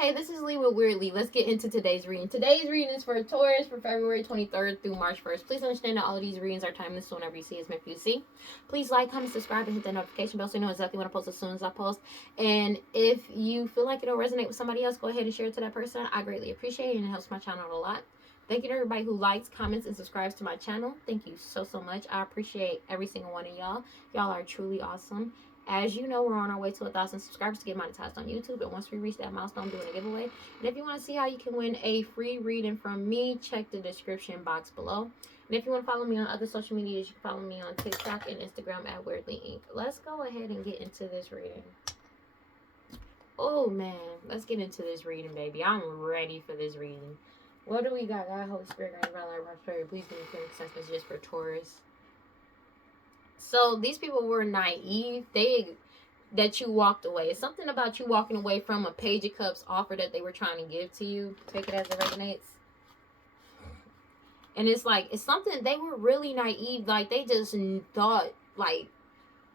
Hey, this is Lee with WeirdLee. Let's get into today's reading. Today's reading is for Taurus for February 23rd through March 1st. Please understand that all of these readings are timeless, so whenever you see is meant for you to see. Please like, comment, subscribe, and hit that notification bell so you know exactly when I post as soon as I post. And if you feel like it'll resonate with somebody else, go ahead and share it to that person. I greatly appreciate it, and it helps my channel a lot. Thank you to everybody who likes, comments, and subscribes to my channel. Thank you so much. I appreciate every single one of y'all. Y'all are truly awesome. As you know, we're on our way to 1,000 subscribers to get monetized on YouTube. And once we reach that milestone, I'm doing a giveaway. And if you want to see how you can win a free reading from me, check the description box below. And if you want to follow me on other social medias, you can follow me on TikTok and Instagram at WeirdLee Inc. Let's go ahead and get into this reading. Oh, man. Let's get into this reading, baby. I'm ready for this reading. What do we got? God, Holy Spirit, God, Light, Prosperity. Please give me clear sense messages for Taurus. So these people were naive. That you walked away. It's something about you walking away from a Page of Cups offer that they were trying to give to you. Take it as it resonates. And it's like, it's something, they were really naive. Like, they just thought, like,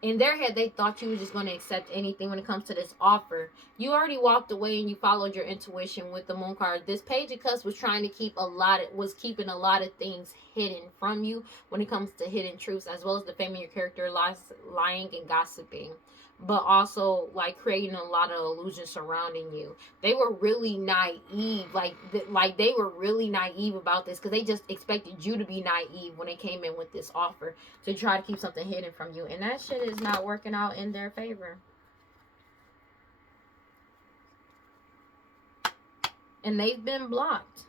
in their head, they thought you were just going to accept anything when it comes to this offer. You already walked away and you followed your intuition with the Moon card. This Page of Cups was trying to keep keeping a lot of things hidden from you when it comes to hidden truths, as well as defaming your character, lying and gossiping, but also like creating a lot of illusions surrounding you. They were really naive, like they were really naive about this because they just expected you to be naive when they came in with this offer to try to keep something hidden from you, and that shit is not working out in their favor. And they've been blocked.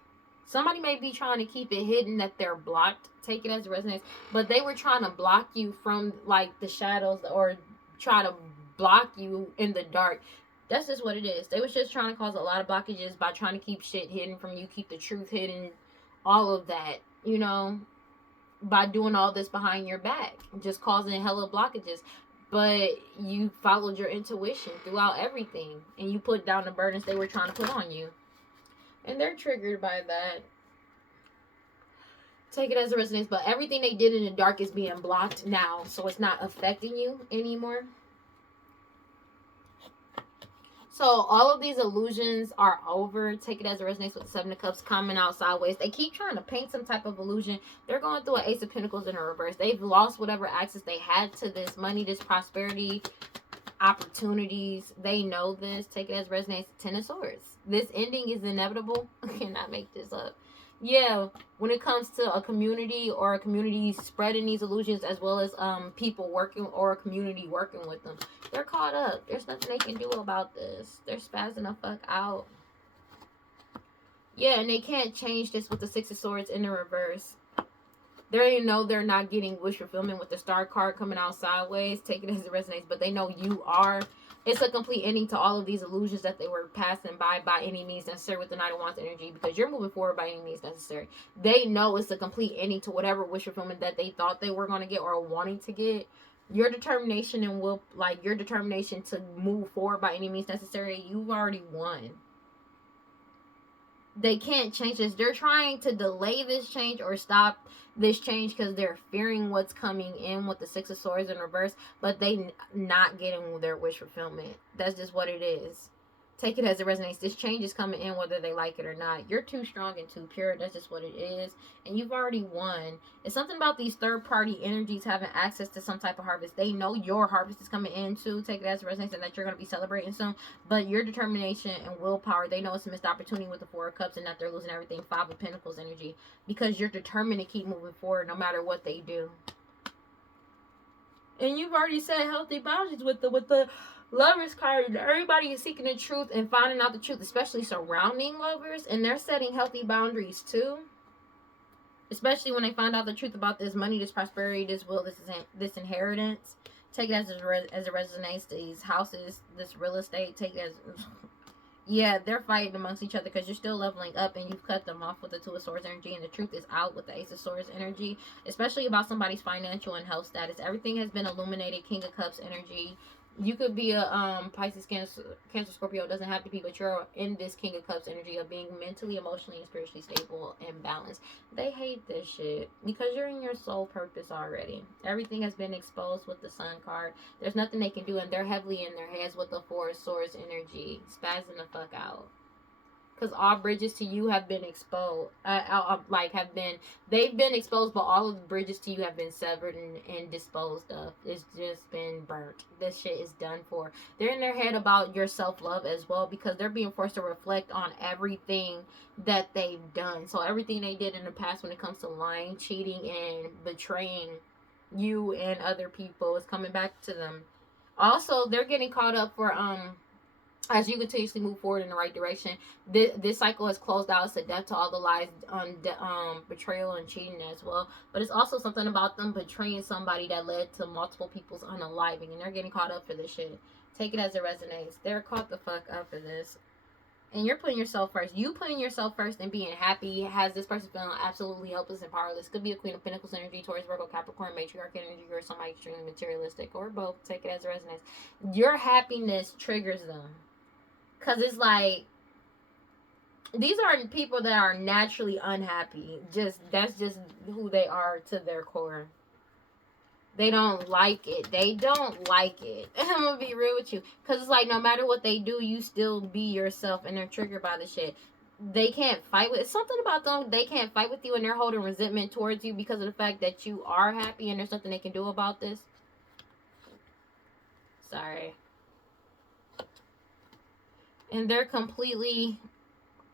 Somebody may be trying to keep it hidden that they're blocked. Take it as a resonance. But they were trying to block you from like the shadows, or try to block you in the dark. That's just what it is. They was just trying to cause a lot of blockages by trying to keep shit hidden from you, keep the truth hidden, all of that, you know, by doing all this behind your back, just causing hella blockages. But you followed your intuition throughout everything, and you put down the burdens they were trying to put on you, and they're triggered by that. Take it as a resonance. But everything they did in the dark is being blocked now, so it's not affecting you anymore. So all of these illusions are over. Take it as a resonance with the Seven of Cups coming out sideways. They keep trying to paint some type of illusion. They're going through an Ace of Pentacles in a reverse. They've lost whatever access they had to this money, this prosperity, opportunities. They know this. Take it as resonance. Ten of Swords. This ending is inevitable. I cannot make this up. Yeah, when it comes to a community, or a community spreading these illusions, as well as people working, or a community working with them, they're caught up. There's nothing they can do about this. They're spazzing the fuck out. Yeah, and they can't change this with the Six of Swords in the reverse. They know they're not getting wish fulfillment with the Star card coming out sideways. Take it as it resonates, but they know you are. It's a complete ending to all of these illusions that they were passing by any means necessary with the Knight of Wands energy, because you're moving forward by any means necessary. They know it's a complete ending to whatever wish fulfillment that they thought they were going to get or wanting to get. Your determination and will, like your determination to move forward by any means necessary, you've already won. They can't change this. They're trying to delay this change or stop this change because they're fearing what's coming in with the Six of Swords in reverse, but they not getting their wish fulfillment. That's just what it is. Take it as it resonates. This change is coming in whether they like it or not. You're too strong and too pure. That's just what it is. And you've already won. It's something about these third-party energies having access to some type of harvest. They know your harvest is coming in too. Take it as it resonates, and that you're going to be celebrating soon. But your determination and willpower, they know it's a missed opportunity with the Four of Cups, and that they're losing everything. Five of Pentacles energy. Because you're determined to keep moving forward no matter what they do. And you've already set healthy boundaries with the Lovers card. Everybody is seeking the truth and finding out the truth, especially surrounding lovers, and they're setting healthy boundaries too, especially when they find out the truth about this money, this prosperity, this will, this inheritance. Take it as it resonates. These houses, this real estate. Take it as, yeah, they're fighting amongst each other because you're still leveling up, and you've cut them off with the Two of Swords energy, and the truth is out with the Ace of Swords energy, especially about somebody's financial and health status. Everything has been illuminated. King of Cups energy. You could be a Pisces, Cancer, Scorpio. It doesn't have to be, but you're in this King of Cups energy of being mentally, emotionally, and spiritually stable and balanced. They hate this shit because you're in your soul purpose already. Everything has been exposed with the Sun card. There's nothing they can do, and they're heavily in their heads with the Four of Swords energy, spazzing the fuck out. Because all bridges to you have been exposed. They've been exposed, but all of the bridges to you have been severed and disposed of. It's just been burnt. This shit is done for. They're in their head about your self-love as well, because they're being forced to reflect on everything that they've done. So everything they did in the past when it comes to lying, cheating, and betraying you and other people is coming back to them. Also, they're getting caught up for as you continuously move forward in the right direction. This cycle has closed out. It's a death to all the lies, betrayal and cheating as well. But it's also something about them betraying somebody that led to multiple people's unaliving, and they're getting caught up for this shit. Take it as it resonates. They're caught the fuck up for this. And you're putting yourself first. You putting yourself first and being happy has this person feeling absolutely helpless and powerless. Could be a Queen of Pentacles energy, Taurus, Virgo, Capricorn, Matriarch energy, or somebody extremely materialistic, or both. Take it as it resonates. Your happiness triggers them. Because it's like, these aren't people that are naturally unhappy. That's just who they are to their core. They don't like it. They don't like it. I'm going to be real with you. Because it's like, no matter what they do, you still be yourself. And they're triggered by the shit. They can't fight with... Something about them, they can't fight with you. And they're holding resentment towards you because of the fact that you are happy. And there's something they can do about this. Sorry. And they're completely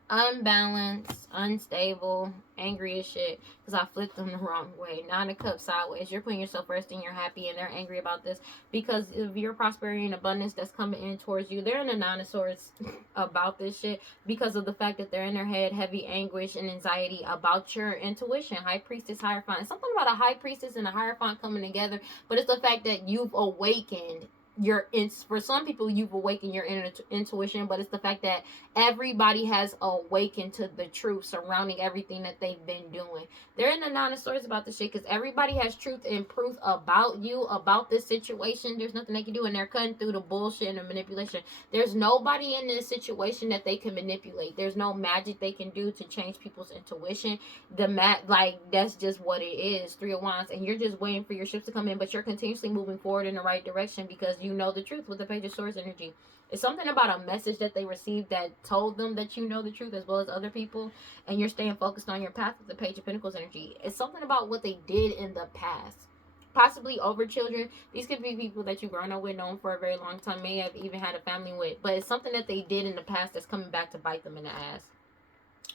unbalanced, unstable, angry as shit, because I flipped them the wrong way. 9 of Cups sideways. You're putting yourself first and you're happy, and they're angry about this because of your prosperity and abundance that's coming in towards you. They're in the 9 of Swords about this shit because of the fact that they're in their head heavy anguish and anxiety about your intuition. High Priestess, Hierophant. It's something about a High Priestess and a Hierophant coming together, but it's the fact that you've awakened for some people, you've awakened your intuition, but it's the fact that everybody has awakened to the truth surrounding everything that they've been doing. They're in the 9 of Swords about this shit because everybody has truth and proof about you, about this situation. There's nothing they can do, and they're cutting through the bullshit and the manipulation. There's nobody in this situation that they can manipulate. There's no magic they can do to change people's intuition. That's just what it is. 3 of Wands, and you're just waiting for your ships to come in, but you're continuously moving forward in the right direction because you know the truth with the Page of Swords energy. It's something about a message that they received that told them that you know the truth as well as other people, and you're staying focused on your path with the Page of Pentacles energy. It's something about what they did in the past, possibly over children. These could be people that you've grown up with, known for a very long time, may have even had a family with, but it's something that they did in the past that's coming back to bite them in the ass.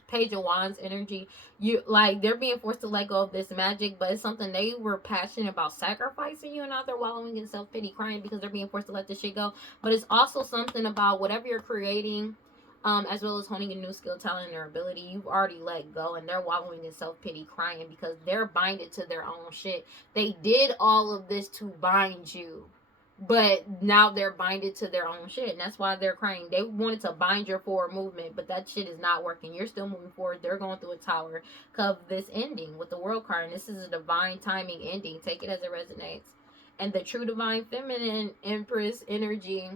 Page of Wands energy, they're being forced to let go of this magic, but it's something they were passionate about sacrificing you, and now they're wallowing in self-pity, crying because they're being forced to let this shit go. But it's also something about whatever you're creating, as well as honing a new skill, talent, or ability, you've already let go, and they're wallowing in self-pity, crying because they're binded to their own shit. They did all of this to bind you, but now they're binded to their own shit, and that's why they're crying. They wanted to bind your forward movement, but that shit is not working. You're still moving forward. They're going through a tower of this ending with the World card, and this is a divine timing ending. Take it as it resonates. And the true divine feminine Empress energy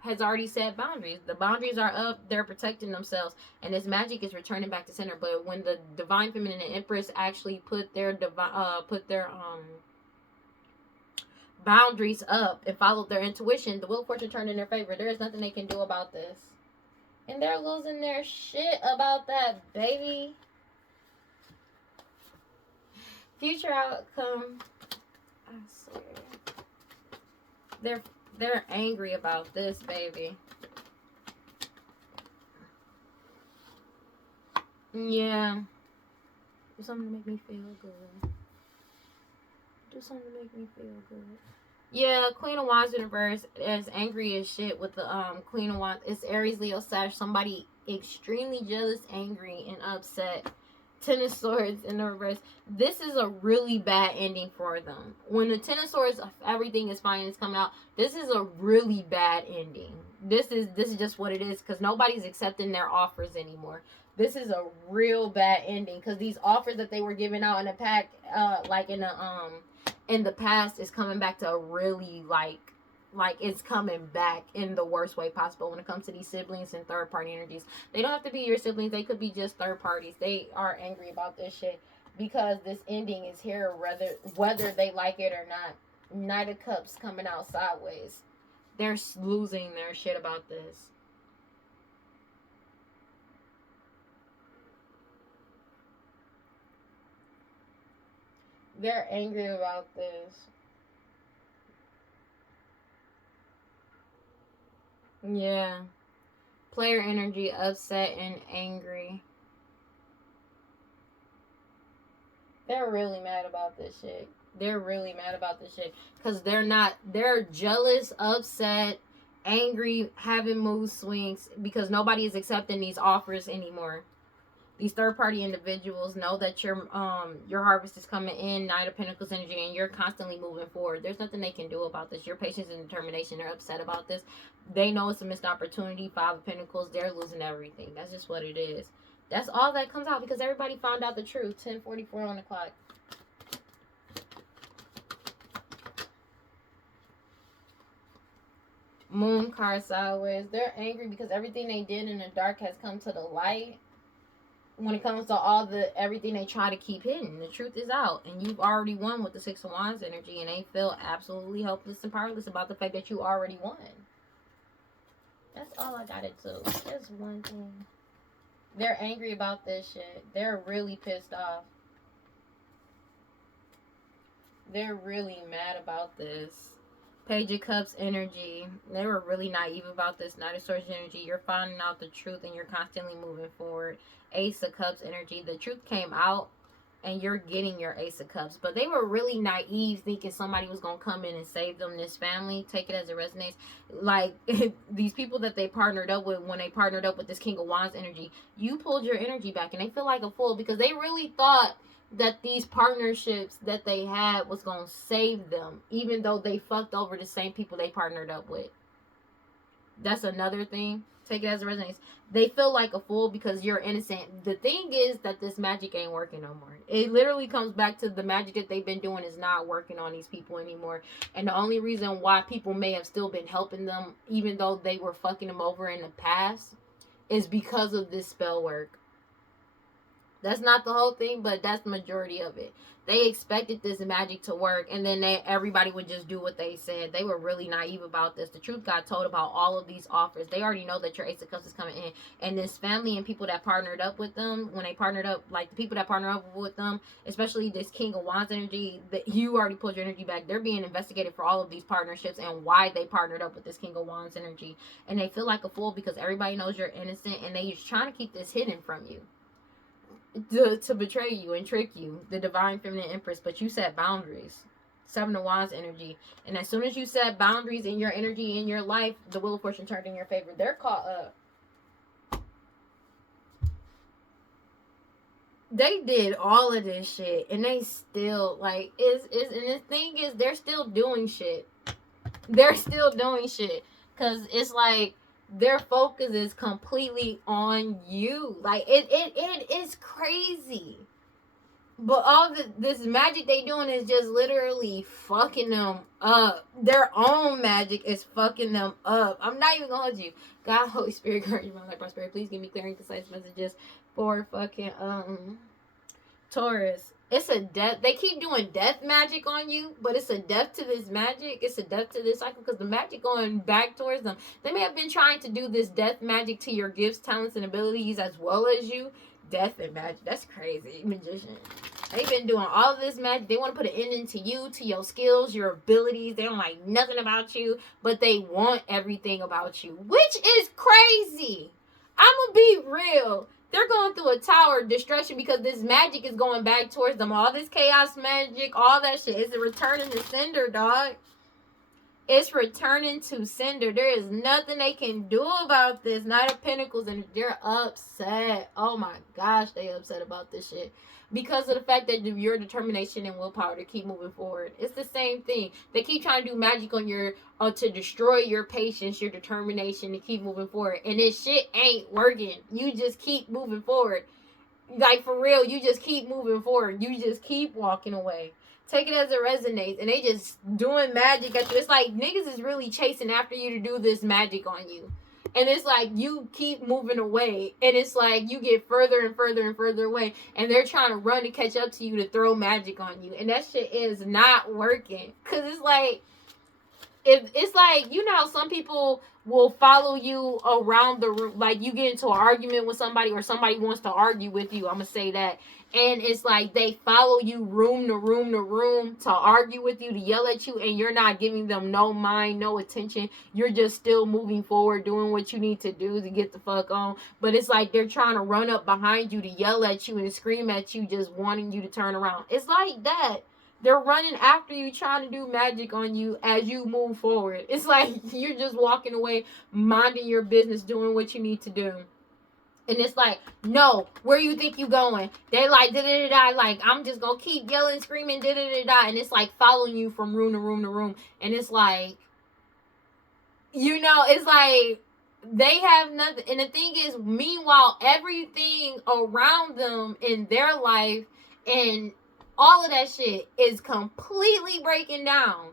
has already set boundaries. The boundaries are up. They're protecting themselves, and this magic is returning back to center. But when the divine feminine Empress actually put their boundaries up and followed their intuition, the Wheel of Fortune turned in their favor. There is nothing they can do about this, and they're losing their shit about that, baby. Future outcome, I swear, they're angry about this, baby. Yeah, do something to make me feel good. Do something to make me feel good. Yeah, Queen of Wands in reverse is angry as shit with the Queen of Wands. It's Aries, Leo, Sag. Somebody extremely jealous, angry, and upset. 10 of Swords in the reverse. This is a really bad ending for them. When the 10 of Swords, everything is fine, it's coming out. This is a really bad ending. This is just what it is, because nobody's accepting their offers anymore. This is a real bad ending, because these offers that they were giving out in the pack, in the past, is coming back to a really like it's coming back in the worst way possible when it comes to these siblings and third party energies. They don't have to be your siblings. They could be just third parties. They are angry about this shit because this ending is here, whether they like it or not. Knight of Cups coming out sideways. They're losing their shit about this. They're angry about this. Yeah. Player energy, upset and angry. They're really mad about this shit. They're really mad about this shit. Because they're jealous, upset, angry, having mood swings because nobody is accepting these offers anymore. These third party individuals know that your harvest is coming in, Knight of Pentacles energy, and you're constantly moving forward. There's nothing they can do about this. Your patience and determination, they're upset about this. They know it's a missed opportunity. Five of Pentacles, they're losing everything. That's just what it is. That's all that comes out because everybody found out the truth. 10:44 on the clock. Moon card sideways. They're angry because everything they did in the dark has come to the light. When it comes to everything they try to keep hidden, the truth is out, and you've already won with the Six of Wands energy, and they feel absolutely helpless and powerless about the fact that you already won. That's all I got it to. That's one thing. They're angry about this shit. They're really pissed off. They're really mad about this. Page of Cups energy. They were really naive about this. Knight of Swords energy. You're finding out the truth and you're constantly moving forward. Ace of Cups energy. The truth came out and you're getting your Ace of Cups. But they were really naive thinking somebody was going to come in and save them. This family, take it as it resonates. Like, these people that they partnered up with, when they partnered up with this King of Wands energy, you pulled your energy back and they feel like a fool because they really thought that these partnerships that they had was going to save them, even though they fucked over the same people they partnered up with. That's another thing. Take it as it resonates. They feel like a fool because you're innocent. The thing is that this magic ain't working no more. It literally comes back to the magic that they've been doing is not working on these people anymore. And the only reason why people may have still been helping them, even though they were fucking them over in the past, is because of this spell work. That's not the whole thing, but that's the majority of it. They expected this magic to work, and then everybody would just do what they said. They were really naive about this. The truth got told about all of these offers. They already know that your Ace of Cups is coming in. And this family and people that partnered up with them, when they partnered up, like the people that partnered up with them, especially this King of Wands energy, that you already pulled your energy back. They're being investigated for all of these partnerships and why they partnered up with this King of Wands energy. And they feel like a fool because everybody knows you're innocent, and they're just trying to keep this hidden from you. To betray you and trick you, the Divine Feminine Empress, but you set boundaries. Seven of Wands energy. And as soon as you set boundaries in your energy, in your life, the Wheel of Fortune turned in your favor. They're caught up. They did all of this shit, and they still, like, and the thing is, they're still doing shit. They're still doing shit. Because it's like, their focus is completely on you. Like, it is crazy. But all this magic they doing is just literally fucking them up. Their own magic is fucking them up. I'm not even gonna hold you. God, Holy Spirit, guard you, my life, prosperity. Please give me clear and concise messages for fucking Taurus. It's a death. They keep doing death magic on you, but it's a death to this magic. It's a death to this cycle because the magic going back towards them. They may have been trying to do this death magic to your gifts, talents, and abilities as well as you. Death and magic. That's crazy. Magician. They've been doing all of this magic. They want to put an ending to you, to your skills, your abilities. They don't like nothing about you, but they want everything about you, which is crazy. I'm going to be real. They're going through a tower of destruction because this magic is going back towards them. All this chaos magic, all that shit. It's returning to sender, dog. It's returning to sender. There is nothing they can do about this. Knight of Pentacles, and they're upset. Oh my gosh, they upset about this shit. Because of the fact that your determination and willpower to keep moving forward. It's the same thing. They keep trying to do magic on your, to destroy your patience, your determination to keep moving forward. And this shit ain't working. You just keep moving forward. Like, for real, you just keep moving forward. You just keep walking away. Take it as it resonates. And they just doing magic at you. It's like niggas is really chasing after you to do this magic on you. And it's like you keep moving away. And it's like you get further and further and further away. And they're trying to run to catch up to you to throw magic on you. And that shit is not working. Because it's like, if it's like, you know how some people will follow you around the room, like you get into an argument with somebody or somebody wants to argue with you, I'm gonna say that, and it's like they follow you room to room to room to argue with you, to yell at you, and you're not giving them no mind, no attention. You're just still moving forward, doing what you need to do to get the fuck on. But it's like they're trying to run up behind you to yell at you and scream at you, just wanting you to turn around. It's like that. They're running after you, trying to do magic on you as you move forward. It's like you're just walking away, minding your business, doing what you need to do. And it's like, no, where you think you going? They like, da-da-da-da, like, I'm just going to keep yelling, screaming, da-da-da-da. And it's like following you from room to room to room. And it's like, you know, it's like they have nothing. And the thing is, meanwhile, everything around them in their life and all of that shit is completely breaking down,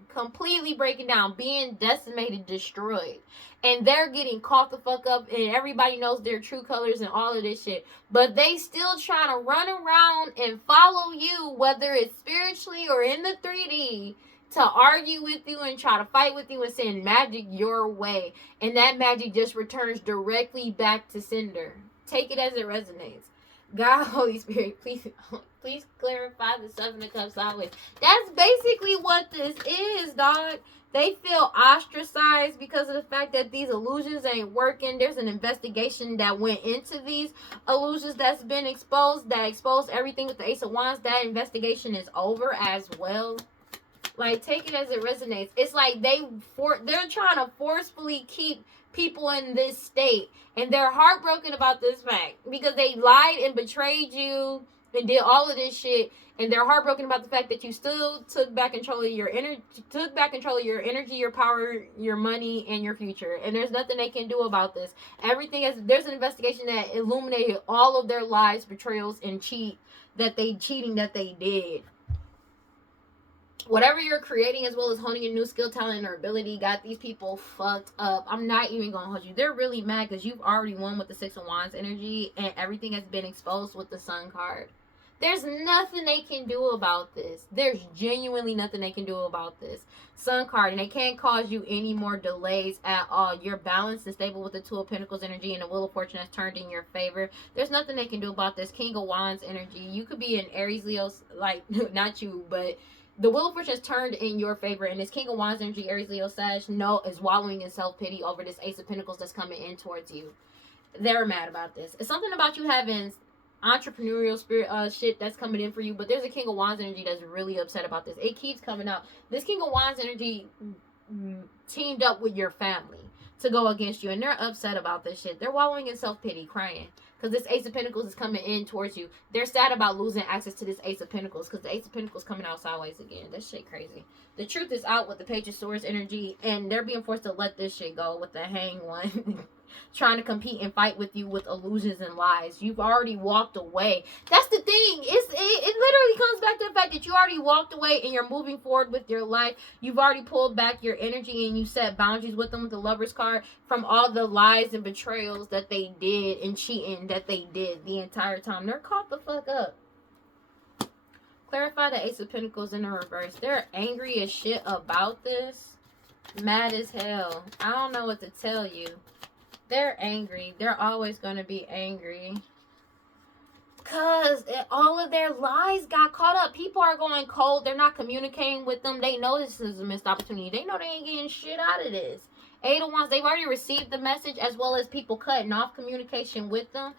being decimated, destroyed. And they're getting caught the fuck up, and everybody knows their true colors and all of this shit. But they still trying to run around and follow you, whether it's spiritually or in the 3D, to argue with you and try to fight with you and send magic your way. And that magic just returns directly back to sender. Take it as it resonates. God, Holy Spirit, please clarify the Seven of Cups always. That's basically what this is, dog. They feel ostracized because of the fact that these illusions ain't working. There's an investigation that went into these illusions that's been exposed, that exposed everything with the Ace of Wands. That investigation is over as well. Like, take it as it resonates. It's like they're trying to forcefully keep people in this state, and they're heartbroken about this fact because they lied and betrayed you and did all of this shit, and they're heartbroken about the fact that you still took back control of your energy, your power, your money, and your future. And there's nothing they can do about this. There's an investigation that illuminated all of their lies, betrayals, and cheating that they did. Whatever you're creating, as well as honing a new skill, talent, or ability, got these people fucked up. I'm not even gonna hold you. They're really mad because you've already won with the Six of Wands energy, and everything has been exposed with the Sun card. There's nothing they can do about this. There's genuinely nothing they can do about this. Sun card, and they can't cause you any more delays at all. You're balanced and stable with the Two of Pentacles energy, and the Wheel of Fortune has turned in your favor. There's nothing they can do about this. King of Wands energy. You could be an Aries, Leo, like, not you, but the Wheel of Fortune has turned in your favor, and this King of Wands energy, Aries, Leo, Sag, is wallowing in self-pity over this Ace of Pentacles that's coming in towards you. They're mad about this. It's something about you having entrepreneurial spirit shit that's coming in for you, but there's a King of Wands energy that's really upset about this. It keeps coming out. This King of Wands energy teamed up with your family to go against you, and they're upset about this shit. They're wallowing in self-pity, crying, because this Ace of Pentacles is coming in towards you. They're sad about losing access to this Ace of Pentacles because the Ace of Pentacles coming out sideways again. That shit crazy. The truth is out with the Page of Swords energy, and they're being forced to let this shit go with the Hang one. Trying to compete and fight with you with illusions and lies. You've already walked away. That's the thing. It literally comes back to the fact that you already walked away and you're moving forward with your life. You've already pulled back your energy and you set boundaries with them with the Lover's card from all the lies and betrayals that they did and cheating that they did the entire time. They're caught the fuck up. Clarify the Ace of Pentacles in the reverse. They're angry as shit about this. Mad as hell. I don't know what to tell you. They're angry. They're always going to be angry. Because all of their lies got caught up. People are going cold. They're not communicating with them. They know this is a missed opportunity. They know they ain't getting shit out of this. 8 of Wands, they've already received the message, as well as people cutting off communication with them.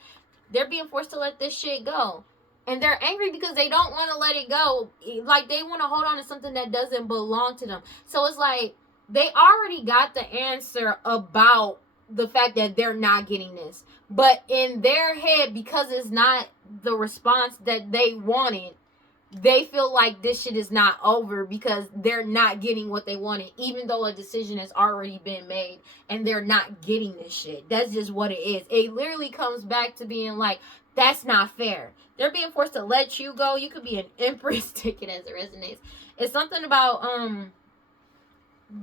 They're being forced to let this shit go. And they're angry because they don't want to let it go. Like, they want to hold on to something that doesn't belong to them. So it's like, they already got the answer about the fact that they're not getting this, but in their head, because it's not the response that they wanted, they feel like this shit is not over because they're not getting what they wanted, even though a decision has already been made and they're not getting this shit. That's just what it is. It literally comes back to being like, that's not fair. They're being forced to let you go. You could be an Empress. Take it as it resonates. It's something about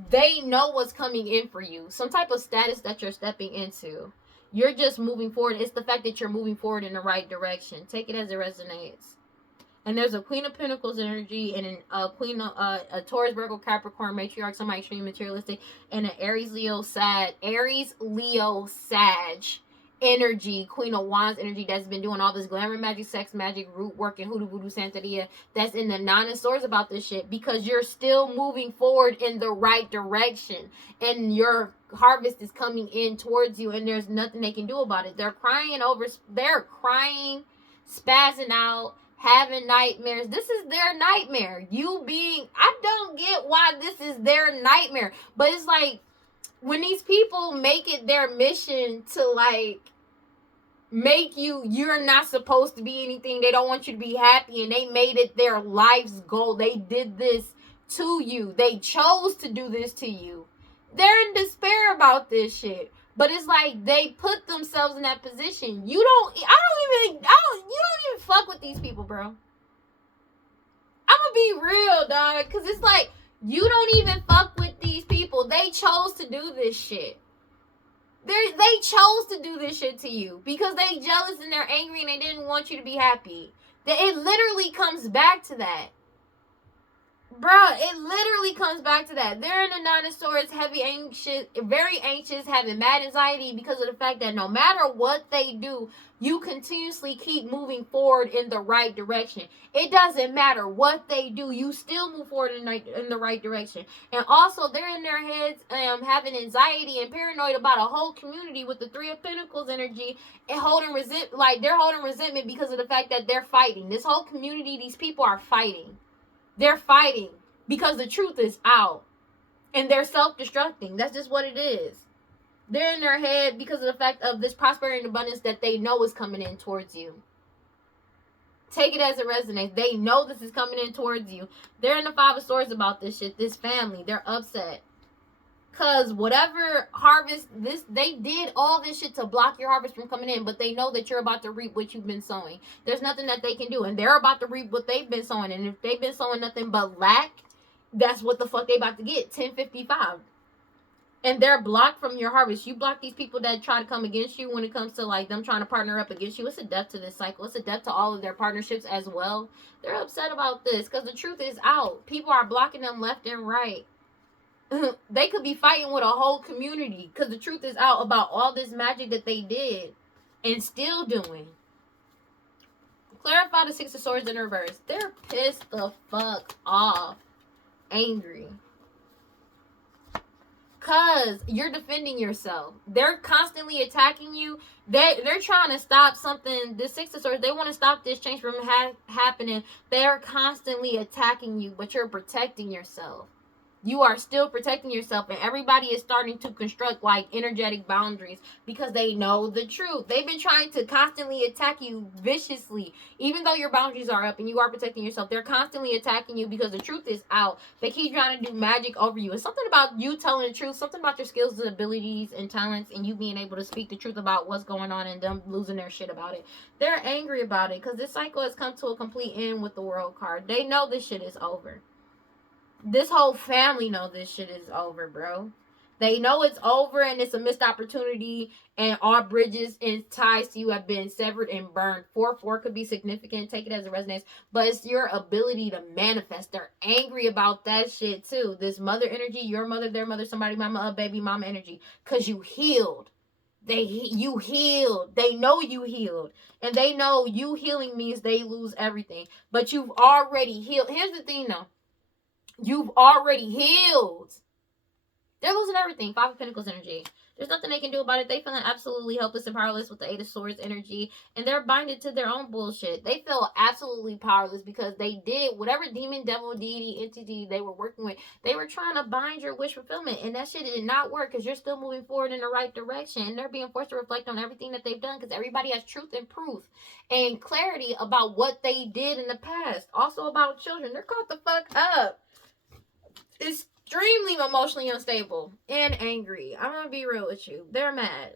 they know what's coming in for you. Some type of status that you're stepping into. You're just moving forward. It's the fact that you're moving forward in the right direction. Take it as it resonates. And there's a Queen of Pentacles energy and a Queen of a Taurus, Virgo, Capricorn, matriarch, somebody extremely materialistic, and an Aries, Leo, Sag energy, Queen of Wands energy that's been doing all this glamour magic, sex magic, root work, and hoodoo voodoo santeria. That's in the Nine of Swords about this shit, because you're still moving forward in the right direction, and your harvest is coming in towards you, and there's nothing they can do about it. They're crying, spazzing out, having nightmares. This is their nightmare. I don't get why this is their nightmare, but it's like when these people make it their mission to like make you're not supposed to be anything. They don't want you to be happy, and they made it their life's goal. They did this to you. They chose to do this to you. They're in despair about this shit. But it's like they put themselves in that position. You don't even fuck with these people, bro. I'm gonna be real, dog, because it's like you don't even fuck with these people. They chose to do this shit. They chose to do this shit to you because they jealous and they're angry and they didn't want you to be happy. It literally comes back to that. Bruh, it literally comes back to that. They're in the Nine of Swords, very anxious, having mad anxiety because of the fact that no matter what they do, you continuously keep moving forward in the right direction. It doesn't matter what they do, you still move forward in the right direction. And also, they're in their heads having anxiety and paranoid about a whole community with the Three of Pentacles energy and they're holding resentment because of the fact that they're fighting. This whole community, these people are fighting. They're fighting because the truth is out. And they're self-destructing. That's just what it is. They're in their head because of the fact of this prosperity and abundance that they know is coming in towards you. Take it as it resonates. They know this is coming in towards you. They're in the Five of Swords about this shit. This family. They're upset. Because whatever harvest, they did all this shit to block your harvest from coming in, but they know that you're about to reap what you've been sowing. There's nothing that they can do, and they're about to reap what they've been sowing. And if they've been sowing nothing but lack, that's what the fuck they about to get. 1055. And they're blocked from your harvest. You block these people that try to come against you when it comes to like them trying to partner up against you. It's a death to this cycle. It's a death to all of their partnerships as well. They're upset about this because the truth is out. People are blocking them left and right. They could be fighting with a whole community because the truth is out about all this magic that they did and still doing. Clarify the Six of Swords in reverse. They're pissed the fuck off. Angry. Because you're defending yourself. They're constantly attacking you. They're trying to stop something. The Six of Swords, they want to stop this change from happening. They're constantly attacking you, but you're protecting yourself. You are still protecting yourself, and everybody is starting to construct like energetic boundaries because they know the truth. They've been trying to constantly attack you viciously, even though your boundaries are up and you are protecting yourself. They're constantly attacking you because the truth is out. They keep trying to do magic over you. It's something about you telling the truth, something about your skills and abilities and talents, and you being able to speak the truth about what's going on and them losing their shit about it. They're angry about it because this cycle has come to a complete end with the World card. They know this shit is over. This whole family know this shit is over, bro. They know it's over and it's a missed opportunity and all bridges and ties to you have been severed and burned. 4-4 could be significant. Take it as it resonates. But it's your ability to manifest. They're angry about that shit too. This mother energy, your mother, their mother, somebody, mama, baby, mama energy. Because you healed. You healed. They know you healed. And they know you healing means they lose everything. But you've already healed. Here's the thing though. You've already healed. They're losing everything. Five of Pentacles energy. There's nothing they can do about it. They feeling absolutely helpless and powerless with the Eight of Swords energy. And they're binded to their own bullshit. They feel absolutely powerless because they did whatever demon, devil, deity, entity they were working with. They were trying to bind your wish fulfillment. And that shit did not work because you're still moving forward in the right direction. And they're being forced to reflect on everything that they've done because everybody has truth and proof and clarity about what they did in the past. Also about children. They're caught the fuck up. Extremely emotionally unstable and angry. I'm gonna be real with you. They're mad.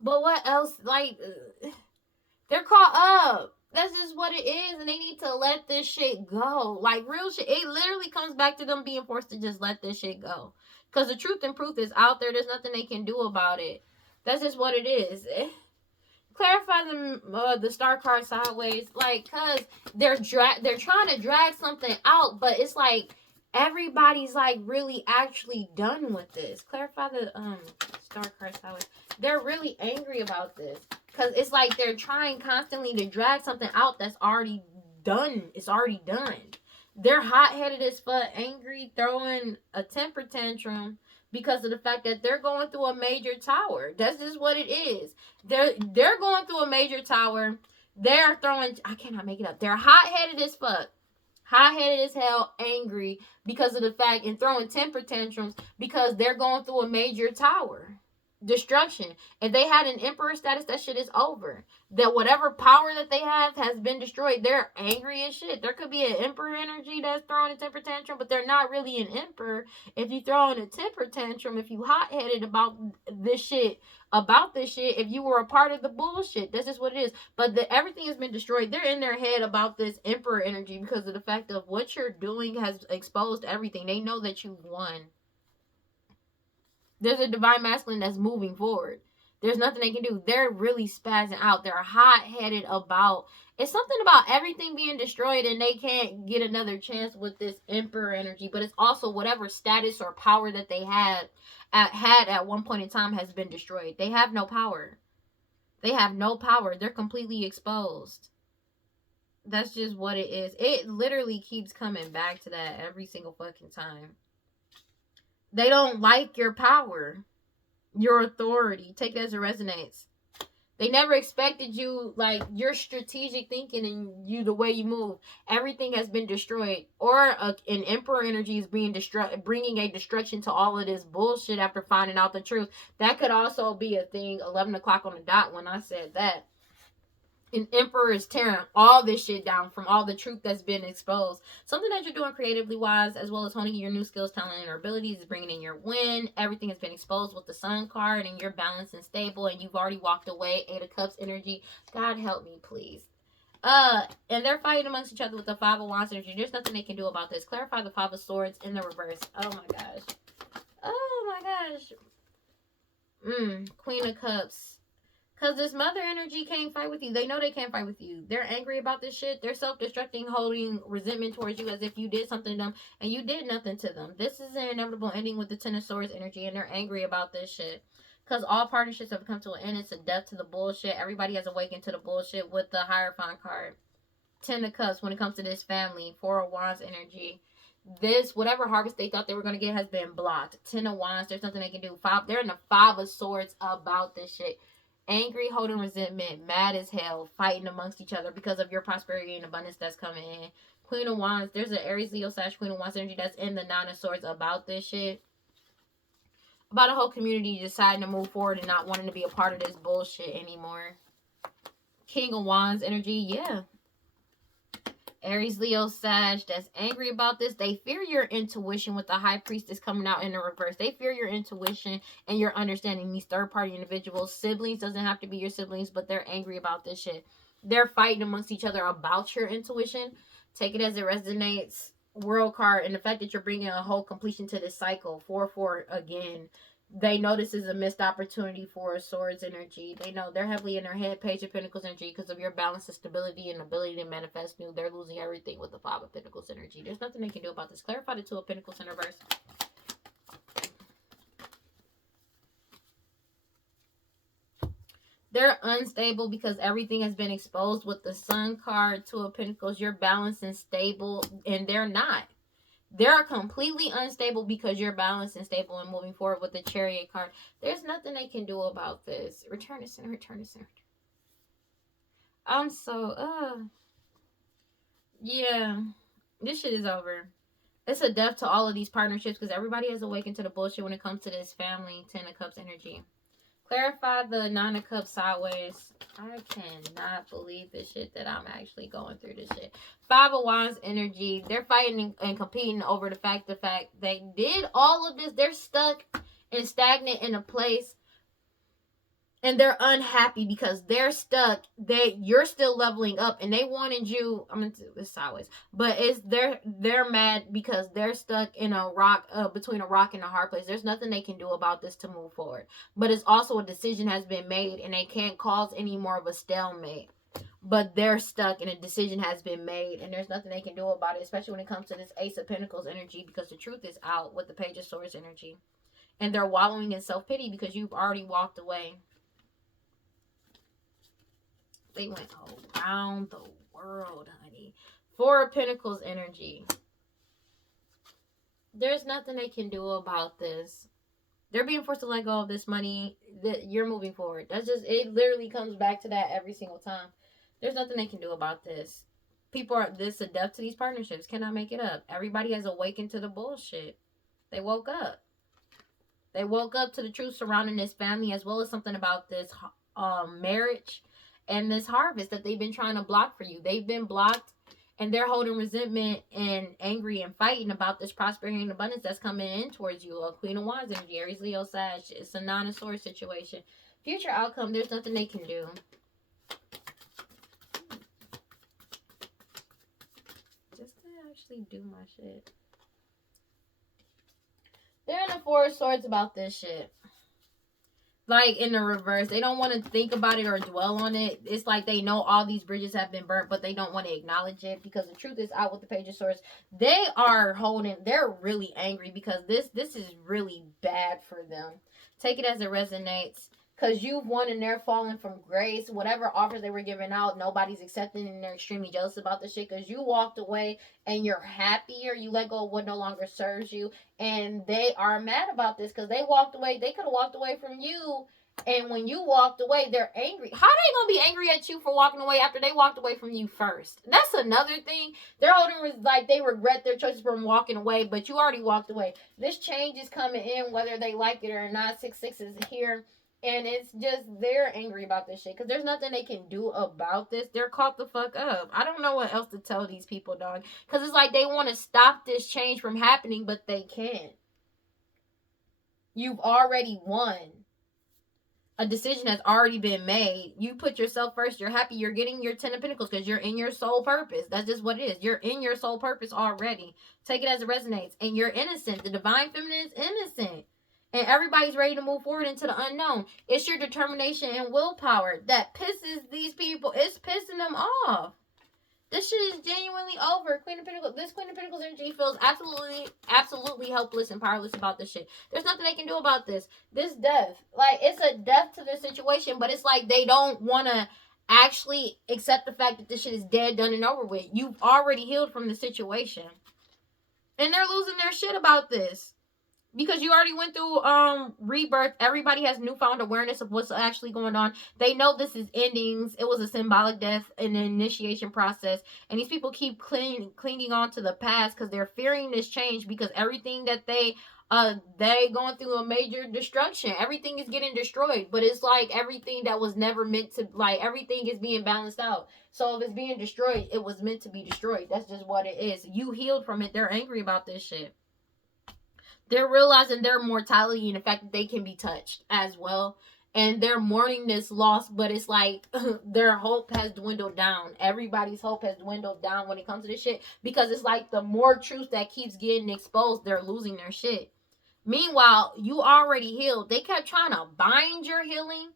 But what else? Like, they're caught up. That's just what it is. And they need to let this shit go. Like, real shit. It literally comes back to them being forced to just let this shit go. Because the truth and proof is out there. There's nothing they can do about it. That's just what it is. Clarify the star card sideways, like, cause they're trying to drag something out, but it's like everybody's like really actually done with this. Clarify the star card sideways. They're really angry about this, cause it's like they're trying constantly to drag something out that's already done. It's already done. They're hot-headed as fuck, angry, throwing a temper tantrum because of the fact that they're going through a major tower. That's just what it is. They're going through a major tower. They're throwing, I cannot make it up. They're hot-headed as fuck. Hot-headed as hell, angry because of the fact, and throwing temper tantrums because they're going through a major tower. Destruction. If they had an emperor status, that shit is over. That whatever power that they have has been destroyed. They're angry as shit. There could be an emperor energy that's throwing a temper tantrum, but they're not really an emperor. If you throw in a temper tantrum, if you hot-headed about this shit, if you were a part of the bullshit, that's just what it is. But everything has been destroyed. They're in their head about this emperor energy because of the fact of what you're doing has exposed everything. They know that you've won. There's a divine masculine that's moving forward. There's nothing they can do. They're really spazzing out. They're hot-headed about, it's something about everything being destroyed and they can't get another chance with this emperor energy. But it's also whatever status or power that they had at one point in time has been destroyed. They have no power. They have no power. They're completely exposed. That's just what it is. It literally keeps coming back to that every single fucking time. They don't like your power, your authority. Take it as it resonates. They never expected you, like, your strategic thinking and the way you move. Everything has been destroyed. Or an emperor energy is bringing a destruction to all of this bullshit after finding out the truth. That could also be a thing, 11 o'clock on the dot when I said that. An emperor is tearing all this shit down from all the truth that's been exposed. Something that you're doing creatively wise, as well as honing your new skills, talent, and abilities, is bringing in your win. Everything has been exposed with the sun card, and you're balanced and stable, and you've already walked away. 8 of Cups energy. God help me, please. And they're fighting amongst each other with the 5 of Wands energy. There's nothing they can do about this. Clarify the 5 of Swords in the reverse. Oh my gosh. Oh my gosh. Queen of Cups. Because this mother energy can't fight with you. They know they can't fight with you. They're angry about this shit. They're self-destructing, holding resentment towards you as if you did something to them and you did nothing to them. This is an inevitable ending with the 10 of Swords energy, and they're angry about this shit. Because all partnerships have come to an end. It's a death to the bullshit. Everybody has awakened to the bullshit with the Hierophant card. 10 of Cups when it comes to this family. 4 of Wands energy. This, whatever harvest they thought they were going to get has been blocked. 10 of Wands, there's nothing they can do. They're in the 5 of Swords about this shit. Angry, holding resentment, mad as hell, fighting amongst each other because of your prosperity and abundance that's coming in. Queen of Wands, there's an Aries, Leo, Queen of Wands energy that's in the 9 of Swords about this shit. About a whole community deciding to move forward and not wanting to be a part of this bullshit anymore. King of Wands energy, yeah. Aries, Leo, Sag, that's angry about this. They fear your intuition with the High Priestess coming out in the reverse. They fear your intuition and your understanding. These third-party individuals, siblings, doesn't have to be your siblings, but they're angry about this shit. They're fighting amongst each other about your intuition. Take it as it resonates. World card and the fact that you're bringing a whole completion to this cycle. 4-4 again. They know this is a missed opportunity for Swords energy. They know they're heavily in their head. Page of Pentacles energy because of your balance and stability and ability to manifest new. They're losing everything with the 5 of Pentacles energy. There's nothing they can do about this. Clarify the 2 of Pentacles in reverse. They're unstable because everything has been exposed with the Sun card. 2 of Pentacles. You're balanced and stable, and they're not. They're completely unstable because you're balanced and stable and moving forward with the Chariot card. There's nothing they can do about this. Return to center, return to center. I'm so, yeah. This shit is over. It's a death to all of these partnerships because everybody has awakened to the bullshit when it comes to this family. 10 of Cups energy. Clarify the 9 of Cups sideways. I cannot believe this shit that I'm actually going through this shit. 5 of Wands energy. They're fighting and competing over the fact they did all of this. They're stuck and stagnant in a place And they're unhappy because they're stuck. You're still leveling up, and they wanted you. I'm gonna do this sideways, but they're mad because they're stuck in a rock, between a rock and a hard place. There's nothing they can do about this to move forward. But it's also a decision has been made, and they can't cause any more of a stalemate. But they're stuck, and a decision has been made, and there's nothing they can do about it. Especially when it comes to this Ace of Pentacles energy, because the truth is out with the Page of Swords energy, and they're wallowing in self pity because you've already walked away. They went around the world, honey. Four of Pentacles energy. There's nothing they can do about this. They're being forced to let go of this money. That you're moving forward. That's just, it literally comes back to that every single time. There's nothing they can do about this. People are this adept to these partnerships. Cannot make it up. Everybody has awakened to the bullshit. They woke up. They woke up to the truth surrounding this family, as well as something about this marriage and this harvest that they've been trying to block for you. They've been blocked, and they're holding resentment and angry and fighting about this prosperity and abundance that's coming in towards you. A Queen of Wands energy, Aries, Leo, Sag. It's a Nine of Swords situation. Future outcome, there's nothing they can do. Just to actually do my shit. They're in the Four of Swords about this shit. Like, in the reverse. They don't want to think about it or dwell on it. It's like they know all these bridges have been burnt, but they don't want to acknowledge it because the truth is out with the Page of Swords. They're really angry because this is really bad for them. Take it as it resonates. Because you've won and they're falling from grace. Whatever offers they were giving out, nobody's accepting, and they're extremely jealous about the shit. Because you walked away and you're happier. You let go of what no longer serves you. And they are mad about this because they walked away. They could have walked away from you. And when you walked away, they're angry. How are they going to be angry at you for walking away after they walked away from you first? That's another thing. They're holding, like, they regret their choices from walking away, but you already walked away. This change is coming in whether they like it or not. 6-6 is here. And it's just, they're angry about this shit. Because there's nothing they can do about this. They're caught the fuck up. I don't know what else to tell these people, dog. Because it's like they want to stop this change from happening, but they can't. You've already won. A decision has already been made. You put yourself first. You're happy. You're getting your 10 of Pentacles because you're in your soul purpose. That's just what it is. You're in your soul purpose already. Take it as it resonates. And you're innocent. The divine feminine is innocent. And everybody's ready to move forward into the unknown. It's your determination and willpower that pisses these people. It's pissing them off. This shit is genuinely over. Queen of Pentacles. This Queen of Pentacles energy feels absolutely helpless and powerless about this shit. There's nothing they can do about this. This death. Like, it's a death to their situation, but it's like they don't want to actually accept the fact that this shit is dead, done, and over with. You've already healed from the situation. And they're losing their shit about this. Because you already went through rebirth. Everybody has newfound awareness of what's actually going on. They know this is endings. It was a symbolic death in the initiation process. And these people keep clinging on to the past because they're fearing this change. Because everything that they going through a major destruction. Everything is getting destroyed. But it's like everything that was never meant to, like, everything is being balanced out. So if it's being destroyed, it was meant to be destroyed. That's just what it is. You healed from it. They're angry about this shit. They're realizing their mortality and the fact that they can be touched as well. And they're mourning this loss, but it's like their hope has dwindled down. Everybody's hope has dwindled down when it comes to this shit. Because it's like the more truth that keeps getting exposed, they're losing their shit. Meanwhile, you already healed. They kept trying to bind your healing.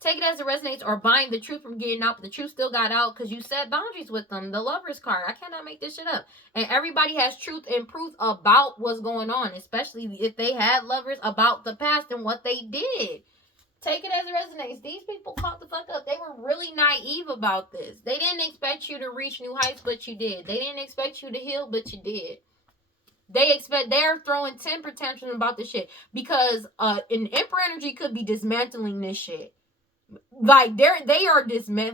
Take it as it resonates, or bind the truth from getting out, but the truth still got out because you set boundaries with them. The Lover's card. I cannot make this shit up. And everybody has truth and proof about what's going on, especially if they had lovers, about the past and what they did. Take it as it resonates. These people caught the fuck up. They were really naive about this. They didn't expect you to reach new heights, but you did. They didn't expect you to heal, but you did. They're throwing temper tantrums about this shit because an Emperor energy could be dismantling this shit. Like, they are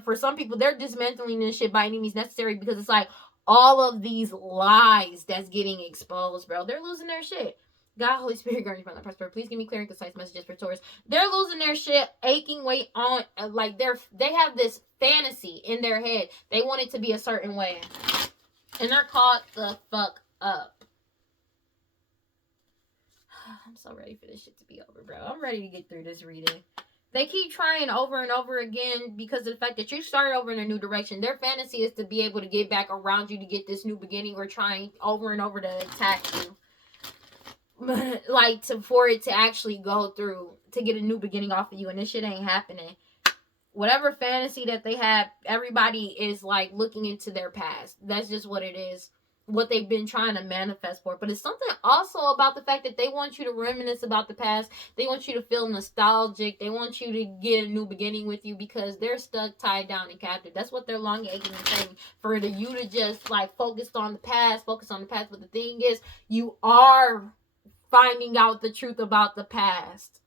for some people, they're dismantling this shit by any means necessary because it's like all of these lies that's getting exposed, bro. They're losing their shit. God, Holy Spirit, guard me from that prosper. Please give me clear and concise messages for Taurus. They're losing their shit, aching weight on, like, they have this fantasy in their head. They want it to be a certain way. And they're caught the fuck up. I'm so ready for this shit to be over, bro. I'm ready to get through this reading. They keep trying over and over again because of the fact that you started over in a new direction. Their fantasy is to be able to get back around you to get this new beginning, or trying over and over to attack you. Like, for it to actually go through, to get a new beginning off of you, and this shit ain't happening. Whatever fantasy that they have, everybody is like looking into their past. That's just what it is. What they've been trying to manifest for. But it's something also about the fact that they want you to reminisce about the past. They want you to feel nostalgic. They want you to get a new beginning with you, because they're stuck, tied down, and captive. That's what they're longing, aching, and craving. For you to just like focus on the past. But the thing is, you are finding out the truth about the past.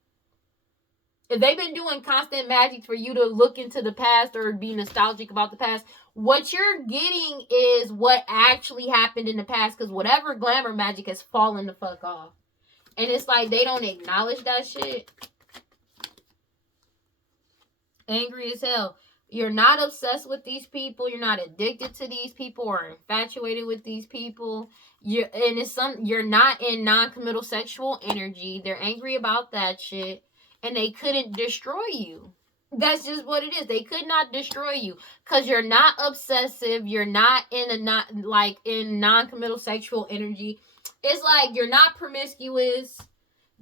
If they've been doing constant magic for you to look into the past or be nostalgic about the past, what you're getting is what actually happened in the past, because whatever glamour magic has fallen the fuck off. And it's like they don't acknowledge that shit. Angry as hell. You're not obsessed with these people. You're not addicted to these people or infatuated with these people. You're not in non-committal sexual energy. They're angry about that shit. And they couldn't destroy you. That's just what it is. They could not destroy you because you're not obsessive. You're not in non-committal sexual energy. It's like you're not promiscuous.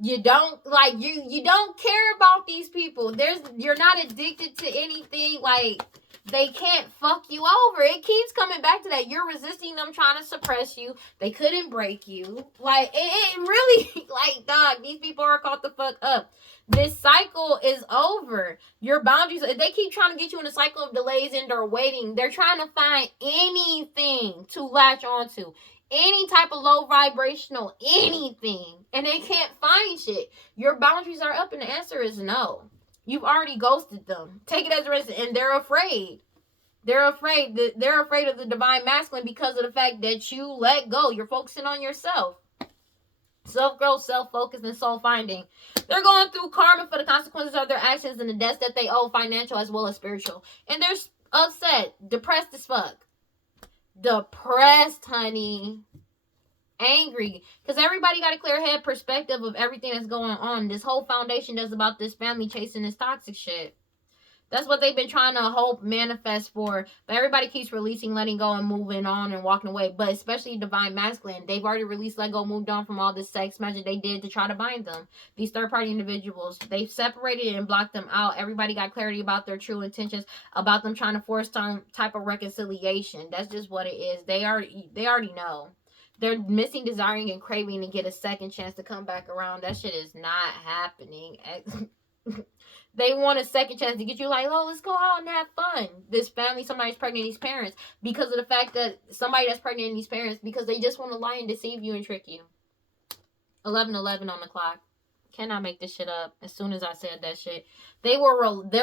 You don't you don't care about these people. You're not addicted to anything. Like, they can't fuck you over. It keeps coming back to that. You're resisting them, trying to suppress you. They couldn't break you. Like, it really, like, dog, these people are caught the fuck up. This cycle is over. Your boundaries, they keep trying to get you in a cycle of delays and/or waiting. They're trying to find anything to latch onto. Any type of low vibrational anything. And they can't find shit. Your boundaries are up, and the answer is no. You've already ghosted them. Take it as a risk, and they're afraid. They're afraid of the divine masculine because of the fact that you let go. You're focusing on yourself. Self-growth, self-focus, and soul-finding. They're going through karma for the consequences of their actions and the debts that they owe, financial as well as spiritual. And they're upset, depressed as fuck. Depressed, honey. Angry. Because everybody got a clear head perspective of everything that's going on. This whole foundation is about this family chasing this toxic shit. That's what they've been trying to hope, manifest for. But everybody keeps releasing, letting go, and moving on and walking away. But especially divine masculine. They've already released, let go, moved on from all this sex magic they did to try to bind them. These third-party individuals. They've separated and blocked them out. Everybody got clarity about their true intentions. About them trying to force some type of reconciliation. That's just what it is. They already know. They're missing, desiring, and craving to get a second chance to come back around. That shit is not happening. They want a second chance to get you like, oh, let's go out and have fun. This family, somebody's pregnant, these parents, because of the fact that somebody that's pregnant, these parents, because they just want to lie and deceive you and trick you. 11:11 on the clock. Cannot make this shit up. As soon as I said that shit, they're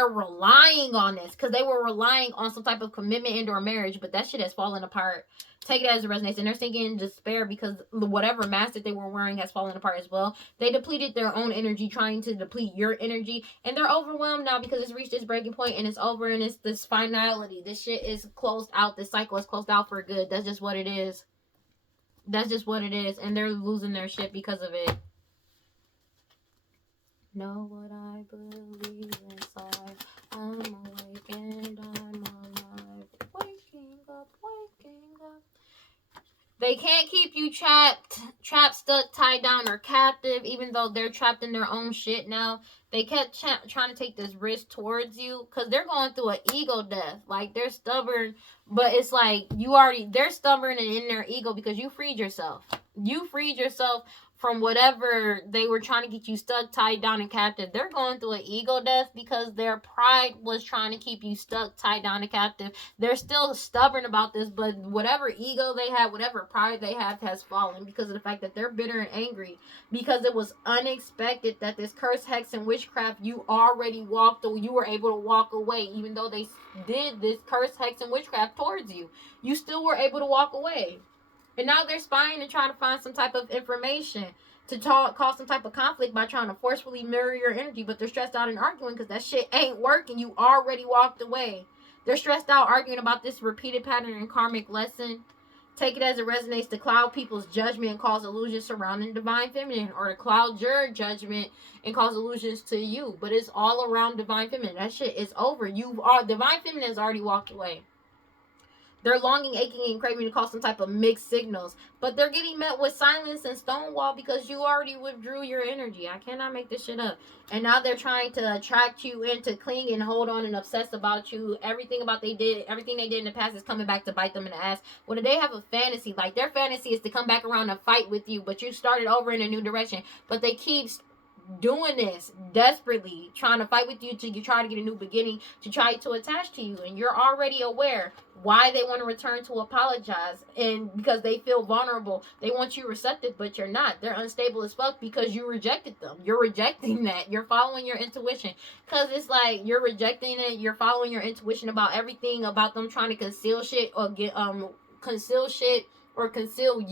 relying on this because they were relying on some type of commitment and or marriage, but that shit has fallen apart. Take it as a resonance, and they're thinking in despair because whatever mask that they were wearing has fallen apart as well. They depleted their own energy trying to deplete your energy, and they're overwhelmed now because it's reached this breaking point and it's over, and it's this finality. This shit is closed out. This cycle is closed out for good. That's just what it is. That's just what it is, and they're losing their shit because of it. Know what I believe inside. I'm awake and I'm alive. Waking up, waking up. They can't keep you trapped, stuck, tied down, or captive, even though they're trapped in their own shit now. They kept trying to take this risk towards you because they're going through an ego death. Like, they're stubborn, but it's like they're stubborn and in their ego because you freed yourself. You freed yourself from whatever they were trying to get you stuck, tied down, and captive. They're going through an ego death because their pride was trying to keep you stuck, tied down, and captive. They're still stubborn about this, but whatever ego they have, whatever pride they have has fallen because of the fact that they're bitter and angry because it was unexpected that this curse, hex, and witchcraft, you were able to walk away even though they did this curse, hex, and witchcraft towards you. You still were able to walk away. And now they're spying and trying to find some type of information to cause some type of conflict by trying to forcefully mirror your energy. But they're stressed out and arguing because that shit ain't working. You already walked away. They're stressed out arguing about this repeated pattern and karmic lesson. Take it as it resonates to cloud people's judgment and cause illusions surrounding divine feminine, or to cloud your judgment and cause illusions to you. But it's all around divine feminine. That shit is over. Divine feminine has already walked away. They're longing, aching, and craving to cause some type of mixed signals. But they're getting met with silence and stonewall because you already withdrew your energy. I cannot make this shit up. And now they're trying to attract you in, to cling and hold on and obsess about you. Everything they did in the past is coming back to bite them in the ass. Well, they have a fantasy. Like, their fantasy is to come back around and fight with you. But you started over in a new direction. But they keep doing this desperately, trying to fight with you to try to get a new beginning, to try to attach to you. And you're already aware why they want to return to apologize, and because they feel vulnerable. They want you receptive, but you're not. They're unstable as fuck because you rejected them. You're rejecting that. You're following your intuition, because it's like you're rejecting it. You're following your intuition about everything about them trying to conceal shit or conceal shit or conceal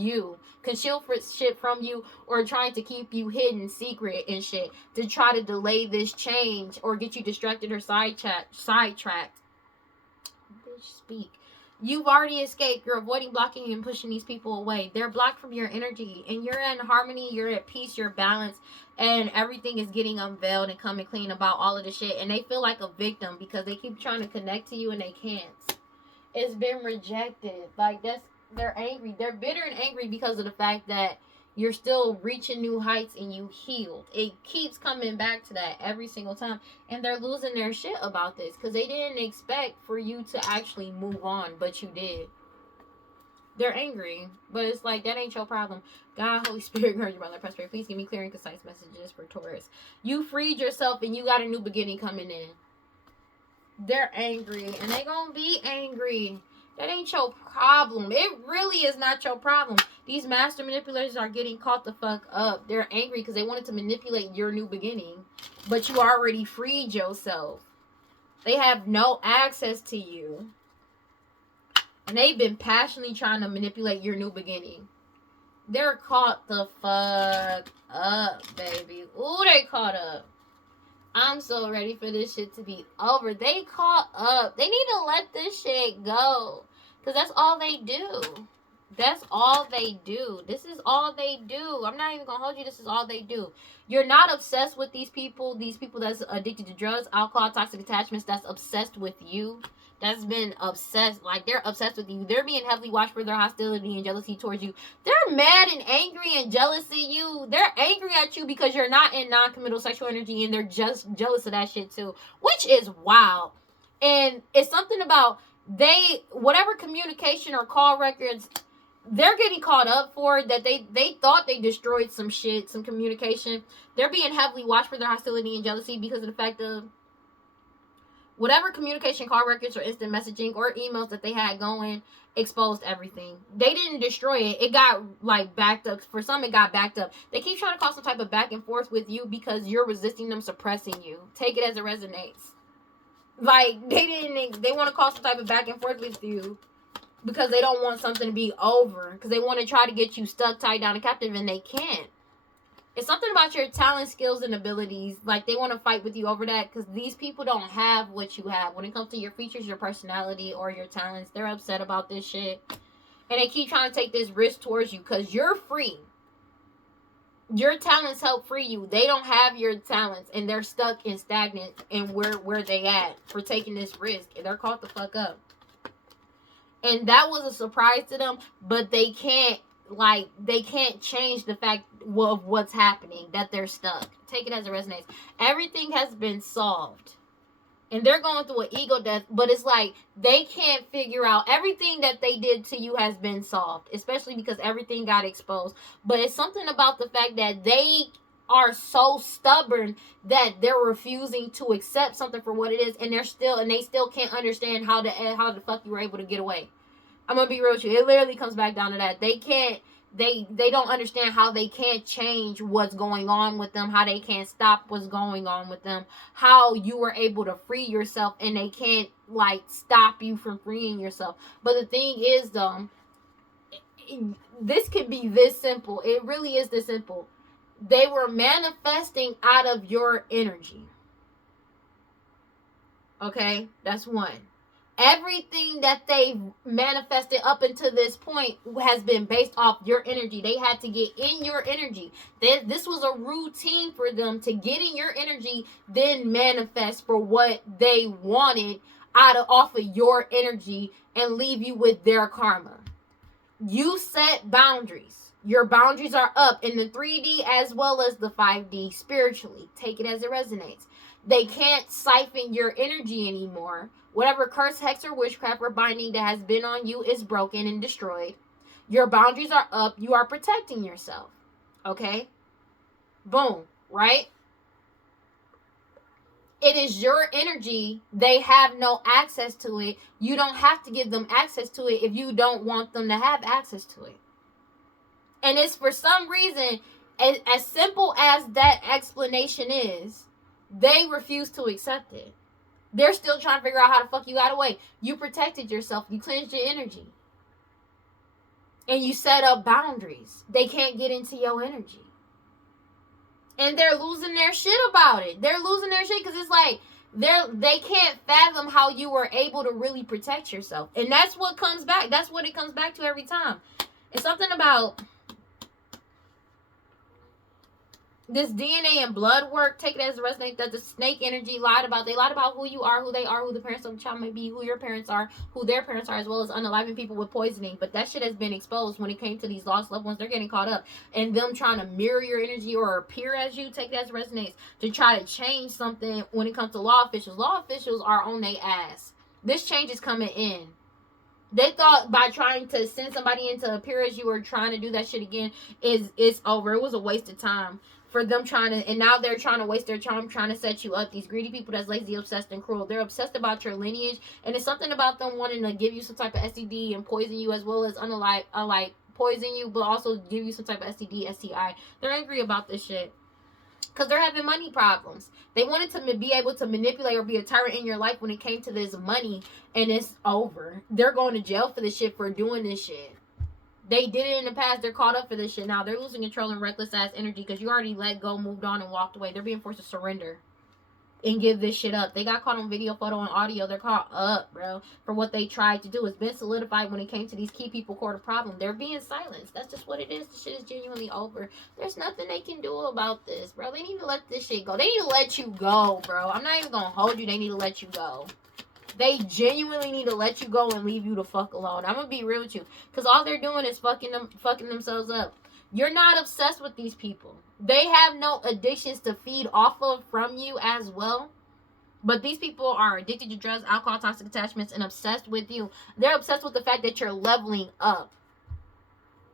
shit from you, or trying to keep you hidden, secret and shit, to try to delay this change or get you distracted or sidetracked. Bitch, speak. You've already escaped. You're avoiding, blocking, and pushing these people away. They're blocked from your energy, and you're in harmony, you're at peace, you're balanced, and everything is getting unveiled and coming clean about all of the shit. And they feel like a victim because they keep trying to connect to you and they can't. It's been rejected. Like, they're angry. They're bitter and angry because of the fact that you're still reaching new heights and you healed. It keeps coming back to that every single time. And they're losing their shit about this because they didn't expect for you to actually move on, but you did. They're angry, but it's like, that ain't your problem. God, Holy Spirit, guard your brother, prosperity. Please give me clear and concise messages for Taurus. You freed yourself and you got a new beginning coming in. They're angry, and they gonna be angry. That ain't your problem. It really is not your problem. These master manipulators are getting caught the fuck up. They're angry because they wanted to manipulate your new beginning, but you already freed yourself. They have no access to you, and they've been passionately trying to manipulate your new beginning. They're caught the fuck up, baby. Ooh, they caught up. I'm so ready for this shit to be over. They caught up. They need to let this shit go. Because that's all they do. That's all they do. This is all they do. I'm not even going to hold you. This is all they do. You're not obsessed with these people. These people that's addicted to drugs, alcohol, toxic attachments, that's obsessed with you. That's been obsessed. Like, they're obsessed with you. They're being heavily watched for their hostility and jealousy towards you. They're mad and angry and jealous of you. They're angry at you because you're not in non-committal sexual energy, and they're just jealous of that shit too, which is wild. And it's something about whatever communication or call records they're getting caught up for, that they thought they destroyed some shit, some communication. They're being heavily watched for their hostility and jealousy because of the fact of whatever communication, call records, or instant messaging or emails that they had going exposed everything. They didn't destroy it. It got, like, backed up. For some, it got backed up. They keep trying to cause some type of back and forth with you because you're resisting them, suppressing you. Take it as it resonates. Like, they want to cause some type of back and forth with you because they don't want something to be over. Because they want to try to get you stuck, tied down, and captive, and they can't. It's something about your talent, skills, and abilities. Like, they want to fight with you over that because these people don't have what you have. When it comes to your features, your personality, or your talents, they're upset about this shit. And they keep trying to take this risk towards you because you're free. Your talents help free you. They don't have your talents, and they're stuck and stagnant in where they at for taking this risk. And they're caught the fuck up. And that was a surprise to them, but they can't change the fact of what's happening, that they're stuck. Take it as it resonates. Everything has been solved. And they're going through an ego death, but it's like they can't figure out, everything that they did to you has been solved, especially because everything got exposed. But it's something about the fact that they are so stubborn that they're refusing to accept something for what it is, and they still can't understand how the fuck you were able to get away. I'm gonna be real with you. It literally comes back down to that. They don't understand how they can't change what's going on with them, how they can't stop what's going on with them, how you were able to free yourself, and they can't, like, stop you from freeing yourself. But the thing is, though, this could be this simple. It really is this simple. They were manifesting out of your energy. Okay? That's one. Everything that they manifested up until this point has been based off your energy. They had to get in your energy. This was a routine for them to get in your energy, then manifest for what they wanted off of your energy and leave you with their karma. You set boundaries. Your boundaries are up in the 3D as well as the 5D spiritually. Take it as it resonates. They can't siphon your energy anymore. Whatever curse, hex, or witchcraft or binding that has been on you is broken and destroyed. Your boundaries are up. You are protecting yourself. Okay? Boom. Right? It is your energy. They have no access to it. You don't have to give them access to it if you don't want them to have access to it. And it's for some reason, as simple as that explanation is, they refuse to accept it. They're still trying to figure out how to fuck you out of the way. You protected yourself. You cleansed your energy. And you set up boundaries. They can't get into your energy. And they're losing their shit about it. They're losing their shit because it's like they can't fathom how you were able to really protect yourself. And that's what comes back. That's what it comes back to every time. It's something about this DNA and blood work, take it as a resonate, that the snake energy lied about. They lied about who you are, who they are, who the parents of the child may be, who your parents are, who their parents are, as well as unaliving people with poisoning. But that shit has been exposed when it came to these lost loved ones. They're getting caught up in them trying to mirror your energy or appear as you, take it as it resonates, to try to change something when it comes to law officials. Law officials are on their ass. This change is coming in. They thought by trying to send somebody in to appear as you or trying to do that shit again it's over. It was a waste of time for them trying to, and now they're trying to waste their time trying to set you up. These greedy people that's lazy, obsessed, and cruel. They're obsessed about your lineage, and it's something about them wanting to give you some type of STD and poison you, as well as unlike poison you, but also give you some type of STD, STI. They're angry about this shit because they're having money problems. They wanted to be able to manipulate or be a tyrant in your life when it came to this money, and it's over. They're going to jail for this shit, for doing this shit. They did it in the past. They're caught up for this shit now. They're losing control and reckless ass energy because you already let go, moved on, and walked away. They're being forced to surrender and give this shit up. They got caught on video, photo, and audio. They're caught up, bro, for what they tried to do. It's been solidified when it came to these key people court of problem. They're being silenced. That's just what it is. The shit is genuinely over. There's nothing they can do about this, bro. They need to let this shit go. They need to let you go, bro. I'm not even gonna hold you. They need to let you go. They genuinely need to let you go and leave you the fuck alone. I'm gonna be real with you, because all they're doing is fucking themselves up. You're not obsessed with these people. They have no addictions to feed off of from you as well. But these people are addicted to drugs, alcohol, toxic attachments, and obsessed with you. They're obsessed with the fact that you're leveling up.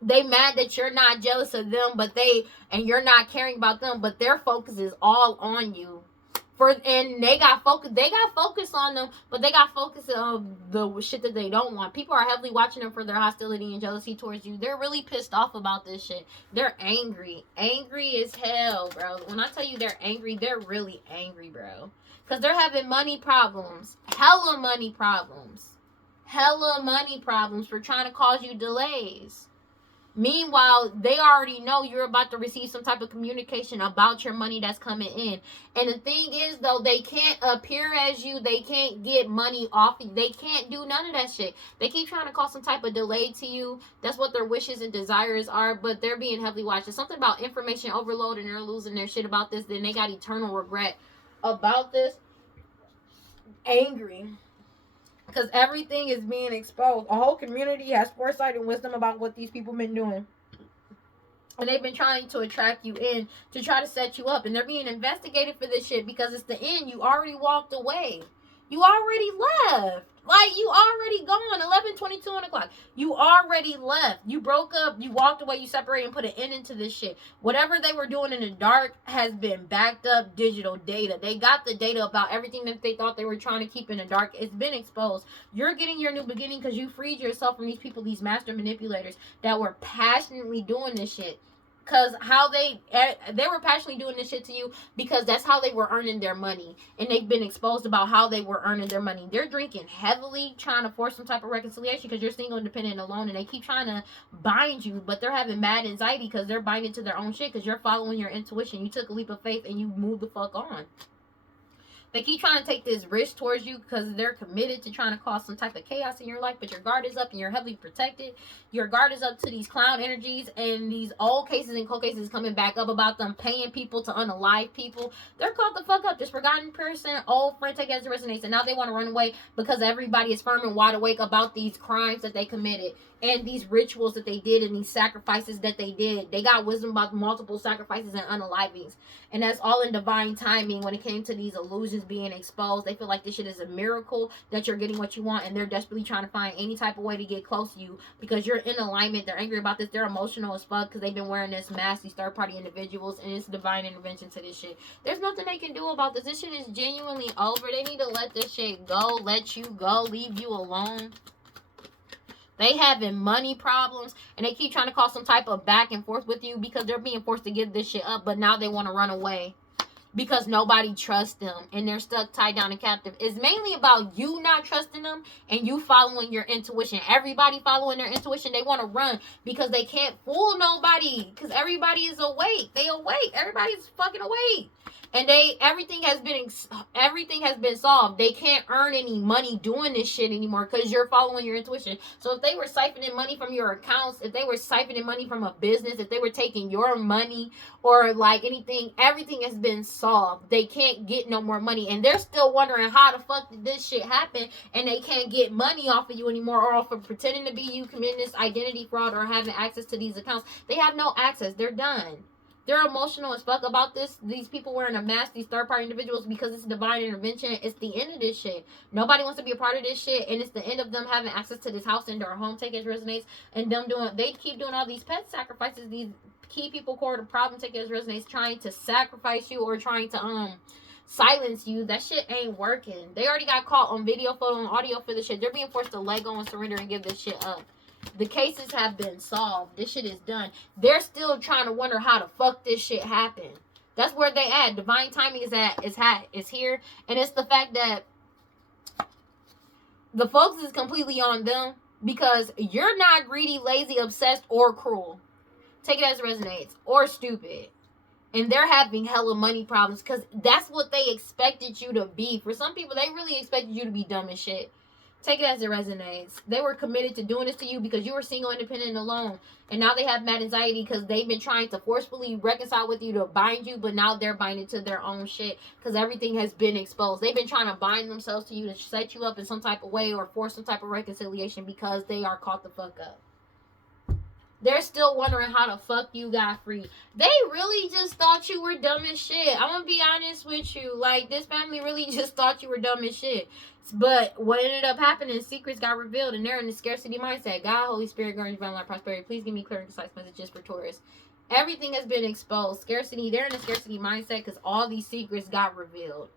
They mad that you're not jealous of them, and you're not caring about them, but their focus is all on you. And they got focus on them, but they got focus on the shit that they don't want. People are heavily watching them for their hostility and jealousy towards you. They're really pissed off about this shit. They're angry as hell, bro. When I tell you they're angry, they're really angry, bro, because they're having money problems, hella money problems for trying to cause you delays. Meanwhile, they already know you're about to receive some type of communication about your money that's coming in. And the thing is, though, they can't appear as you. They can't get money off you. They can't do none of that shit. They keep trying to cause some type of delay to you. That's what their wishes and desires are, but they're being heavily watched. It's something about information overload, and they're losing their shit about this. Then they got eternal regret about this. Angry. Because everything is being exposed. A whole community has foresight and wisdom about what these people been doing. And they've been trying to attract you in to try to set you up. And they're being investigated for this shit because it's the end. You already walked away. You already left. Like, you already gone. 11:22 on the clock. You already left. You broke up. You walked away. You separated and put an end into this shit. Whatever they were doing in the dark has been backed up digital data. They got the data about everything that they thought they were trying to keep in the dark. It's been exposed. You're getting your new beginning because you freed yourself from these people, these master manipulators that were passionately doing this shit. Because how they were passionately doing this shit to you because that's how they were earning their money. And they've been exposed about how they were earning their money. They're drinking heavily, trying to force some type of reconciliation because you're single, independent, and alone. And they keep trying to bind you, but they're having mad anxiety because they're binding to their own shit because you're following your intuition. You took a leap of faith and you moved the fuck on. They keep trying to take this risk towards you because they're committed to trying to cause some type of chaos in your life, but your guard is up and you're heavily protected. Your guard is up to these clown energies and these old cases and cold cases coming back up about them paying people to unalive people. They're caught the fuck up. This forgotten person, old friend, take it as it resonates, and now they want to run away because everybody is firm and wide awake about these crimes that they committed and these rituals that they did and these sacrifices that they did. They got wisdom about multiple sacrifices and unalivings. And that's all in divine timing when it came to these illusions being exposed. They feel like this shit is a miracle that you're getting what you want, and they're desperately trying to find any type of way to get close to you because you're in alignment. They're angry about this. They're emotional as fuck because they've been wearing this mask, these third-party individuals, and it's divine intervention to this shit. There's nothing they can do about this. This shit is genuinely over. They need to let this shit go, let you go, leave you alone. They having money problems, and they keep trying to cause some type of back and forth with you because they're being forced to give this shit up, but now they want to run away because nobody trusts them, and they're stuck, tied down, and captive. It's mainly about you not trusting them and you following your intuition. Everybody following their intuition. They want to run because they can't fool nobody because everybody is awake. They awake. Everybody's fucking awake. And everything has been solved. They can't earn any money doing this shit anymore because you're following your intuition. So if they were siphoning money from your accounts, if they were siphoning money from a business, if they were taking your money or like anything, everything has been solved. They can't get no more money, and they're still wondering how the fuck did this shit happen, and they can't get money off of you anymore, or off of pretending to be you, committing this identity fraud, or having access to these accounts. They have no access. They're done. They're emotional as fuck about this. These people wearing a mask, these third-party individuals, because it's divine intervention. It's the end of this shit. Nobody wants to be a part of this shit, and it's the end of them having access to this house and their home. Take it as resonates, and they keep doing all these pet sacrifices. These key people core the problem. Take it as resonates, trying to sacrifice you or trying to silence you. That shit ain't working. They already got caught on video, photo, and audio for this shit. They're being forced to let go and surrender and give this shit up. The cases have been solved. This shit is done. They're still trying to wonder how the fuck this shit happened. That's where they at. Divine timing is here. And it's the fact that the focus is completely on them because you're not greedy, lazy, obsessed, or cruel. Take it as it resonates. Or stupid. And they're having hella money problems because that's what they expected you to be. For some people, they really expected you to be dumb as shit. Take it as it resonates. They were committed to doing this to you because you were single, independent, and alone. And now they have mad anxiety because they've been trying to forcefully reconcile with you to bind you, but now they're binding to their own shit because everything has been exposed. They've been trying to bind themselves to you to set you up in some type of way or force some type of reconciliation because they are caught the fuck up. They're still wondering how the fuck you got free. They really just thought you were dumb as shit. I'm gonna be honest with you. Like, this family really just thought you were dumb as shit. But what ended up happening, secrets got revealed, and they're in the scarcity mindset. God, Holy Spirit, guardian, divine light, prosperity. Please give me clear and concise messages for Taurus. Everything has been exposed. Scarcity, they're in the scarcity mindset because all these secrets got revealed.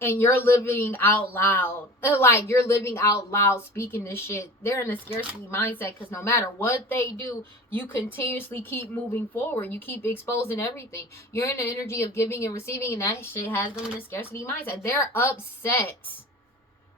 And you're living out loud. Like, you're living out loud speaking this shit. They're in a scarcity mindset because no matter what they do, you continuously keep moving forward. You keep exposing everything. You're in the energy of giving and receiving, and that shit has them in a scarcity mindset. They're upset.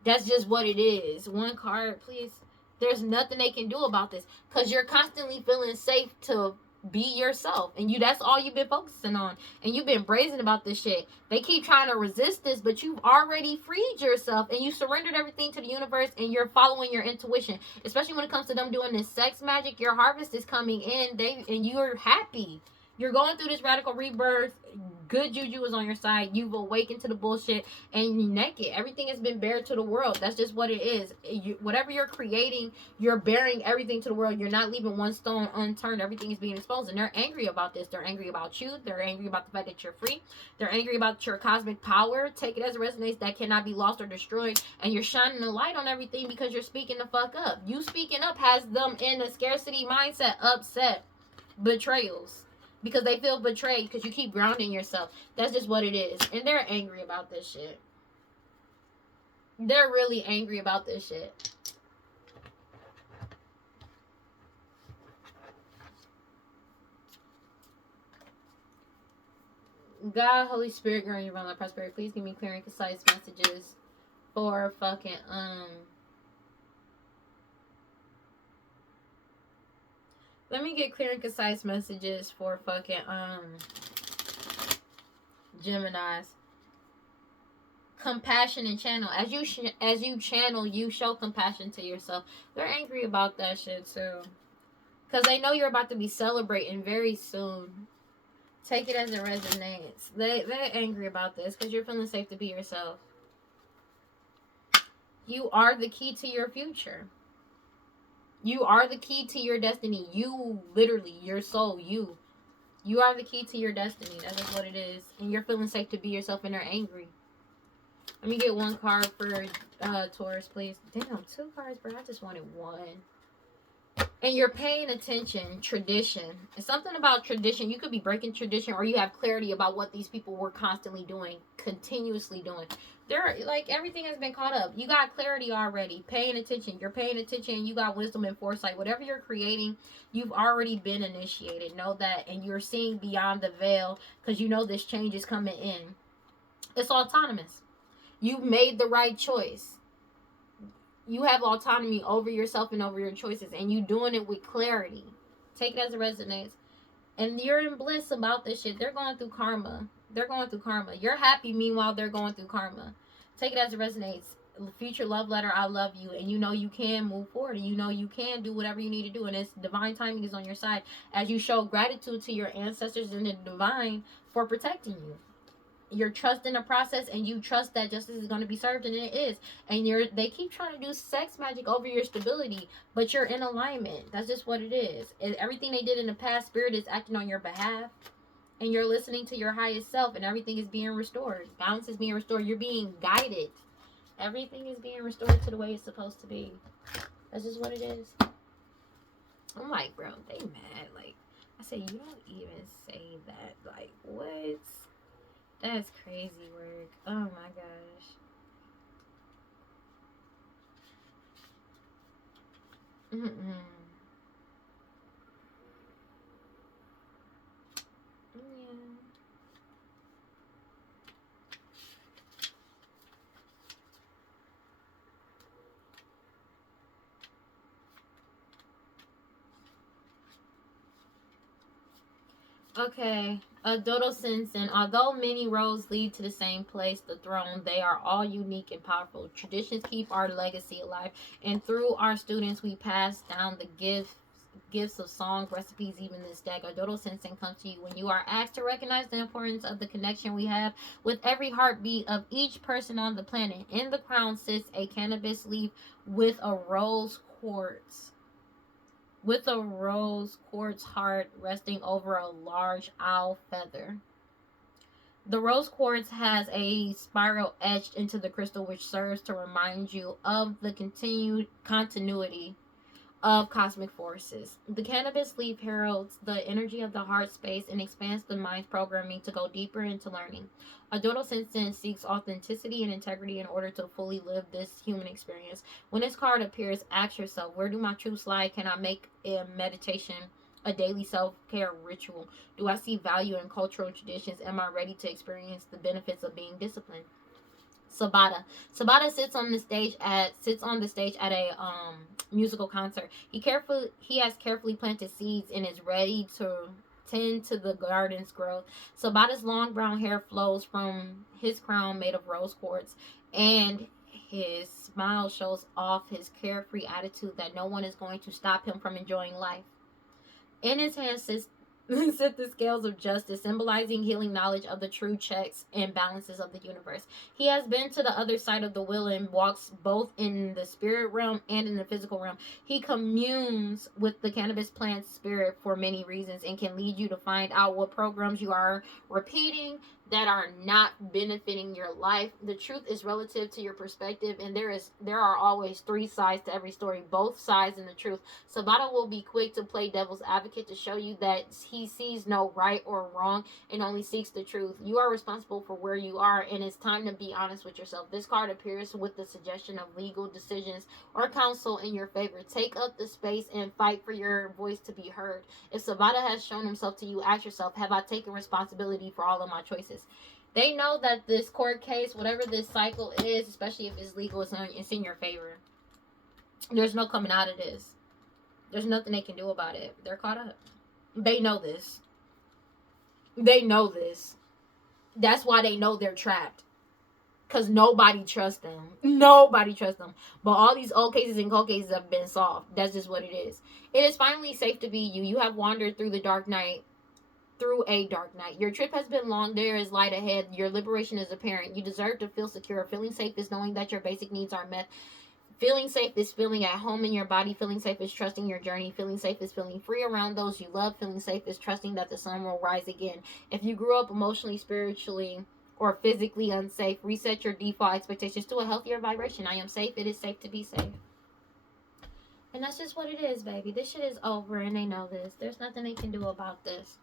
That's just what it is. One card, please. There's nothing they can do about this because you're constantly feeling safe to be yourself, and that's all you've been focusing on, and you've been brazen about this shit. They keep trying to resist this, but you've already freed yourself, and you surrendered everything to the universe, and you're following your intuition. Especially when it comes to them doing this sex magic, your harvest is coming in, and you're happy. You're going through this radical rebirth. Good juju is on your side. You've awakened to the bullshit, and you're naked. Everything has been bared to the world. That's just what it is. Whatever you're creating, you're bearing everything to the world. You're not leaving one stone unturned. Everything is being exposed, and they're angry about this. They're angry about you. They're angry about the fact that you're free. They're angry about your cosmic power. Take it as it resonates, that cannot be lost or destroyed, and you're shining the light on everything because you're speaking the fuck up. You speaking up has them in a scarcity mindset, upset, betrayals. Because they feel betrayed because you keep grounding yourself. That's just what it is. And they're angry about this shit. They're really angry about this shit. God, Holy Spirit, guardian, divine light, prosperity. Please give me clear and concise messages for fucking Let me get clear and concise messages for fucking Geminis. Compassion and channel. As you channel, you show compassion to yourself. They're angry about that shit too, because they know you're about to be celebrating very soon. Take it as it resonates. They're angry about this because you're feeling safe to be yourself. You are the key to your future. You are the key to your destiny. You literally, your soul, you are the key to your destiny. That is what it is. And you're feeling safe to be yourself, and they're angry. Let me get one card for Taurus, please. Damn, 2 cards, bro. I just wanted 1. And you're paying attention. Tradition. It's something about tradition. You could be breaking tradition, or you have clarity about what these people were constantly doing, continuously doing. They're like, everything has been caught up. You got clarity already. Paying attention. You're paying attention. You got wisdom and foresight. Whatever you're creating, you've already been initiated. Know that. And you're seeing beyond the veil, because you know this change is coming in. It's autonomous. You made the right choice. You have autonomy over yourself and over your choices, and you doing it with clarity. Take it as it resonates. And you're in bliss about this shit. They're going through karma. You're happy, meanwhile they're going through karma. Take it as it resonates. Future love letter, I love you. And you know you can move forward. And you know you can do whatever you need to do. And it's divine timing is on your side as you show gratitude to your ancestors and the divine for protecting you. You're trusting the process, and you trust that justice is going to be served, and it is. And they keep trying to do sex magic over your stability, but you're in alignment. That's just what it is. And everything they did in the past, spirit is acting on your behalf, and you're listening to your highest self, and everything is being restored. Balance is being restored. You're being guided. Everything is being restored to the way it's supposed to be. That's just what it is. I'm like, bro, they mad. Like, I said, you don't even say that. Like, what? That's crazy work. Oh my gosh. Mm-mm. Yeah. Okay. Dodo Simpson. Although many roads lead to the same place, the throne, they are all unique and powerful. Traditions keep our legacy alive, and through our students, we pass down the gifts of song, recipes, even this deck. Dodo Simpson comes to you when you are asked to recognize the importance of the connection we have with every heartbeat of each person on the planet. In the crown sits a cannabis leaf with a rose quartz. With a rose quartz heart resting over a large owl feather. The rose quartz has a spiral etched into the crystal, which serves to remind you of the continued continuity of cosmic forces. The cannabis leaf heralds the energy of the heart space and expands the mind's programming to go deeper into learning. A dodo sensation seeks authenticity and integrity in order to fully live this human experience. When this card appears, ask yourself, where do my truths lie? Can I make a meditation a daily self-care ritual? Do I see value in cultural traditions? Am I ready to experience the benefits of being disciplined? Sabata. Sabata sits on the stage at a musical concert. He has carefully planted seeds and is ready to tend to the garden's growth. Sabata's long brown hair flows from his crown made of rose quartz, and his smile shows off his carefree attitude that no one is going to stop him from enjoying life. In his hand sit the scales of justice, symbolizing healing knowledge of the true checks and balances of the universe. He has been to the other side of the wheel and walks both in the spirit realm and in the physical realm. He communes with the cannabis plant spirit for many reasons and can lead you to find out what programs you are repeating that are not benefiting your life. The truth is relative to your perspective, and there are always 3 sides to every story, both sides and the truth. Sabata will be quick to play devil's advocate to show you that he sees no right or wrong and only seeks the truth. You are responsible for where you are, and it's time to be honest with yourself. This card appears with the suggestion of legal decisions or counsel in your favor. Take up the space and fight for your voice to be heard. If Sabata has shown himself to you, ask yourself, have I taken responsibility for all of my choices? They know that this court case, whatever this cycle is, especially if it's legal, it's in your favor. There's no coming out of this. There's nothing they can do about it. They're caught up. They know this. They know this. That's why they know they're trapped. Because nobody trusts them. Nobody trusts them. But all these old cases and cold cases have been solved. That's just what it is. It is finally safe to be you. You have wandered through the dark night. Through a dark night. Your trip has been long. There is light ahead. Your liberation is apparent. You deserve to feel secure. Feeling safe is knowing that your basic needs are met. Feeling safe is feeling at home in your body. Feeling safe is trusting your journey. Feeling safe is feeling free around those you love. Feeling safe is trusting that the sun will rise again. If you grew up emotionally, spiritually, or physically unsafe, reset your default expectations to a healthier vibration. I am safe. It is safe to be safe. And that's just what it is, baby. This shit is over and they know this. There's nothing they can do about this.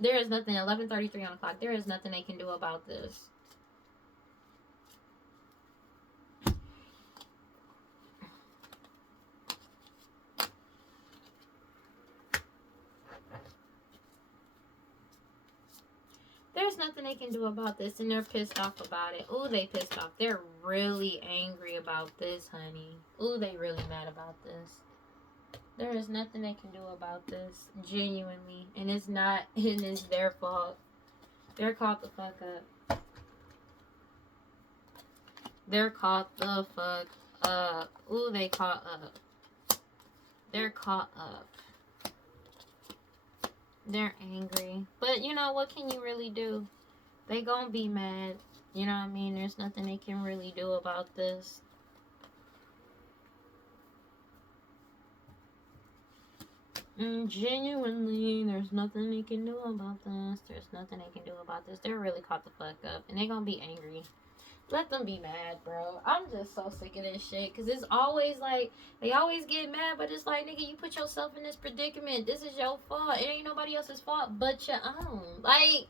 There is nothing. 11:33 on the clock. There is nothing they can do about this. There's nothing they can do about this, and they're pissed off about it. Ooh, they pissed off. They're really angry about this, honey. Ooh, they really mad about this. There is nothing they can do about this, genuinely. And it's not, and it's their fault. They're caught the fuck up. They're caught the fuck up. Ooh, they caught up. They're caught up. They're angry. But, you know, what can you really do? They gonna be mad. You know what I mean? There's nothing they can really do about this. Genuinely, there's nothing they can do about this. There's nothing they can do about this. They're really caught the fuck up. And they gonna be angry. Let them be mad, bro. I'm just so sick of this shit. Because it's always like, they always get mad, but it's like, nigga, you put yourself in this predicament. This is your fault. It ain't nobody else's fault but your own. Like,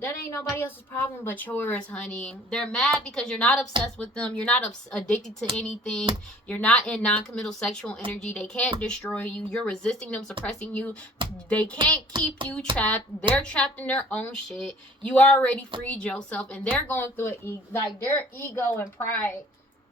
that ain't nobody else's problem but yours, honey. They're mad because you're not obsessed with them. You're not addicted to anything. You're not in non-committal sexual energy. They can't destroy you. You're resisting them, suppressing you. They can't keep you trapped. They're trapped in their own shit. You already freed yourself, and they're going through their ego and pride.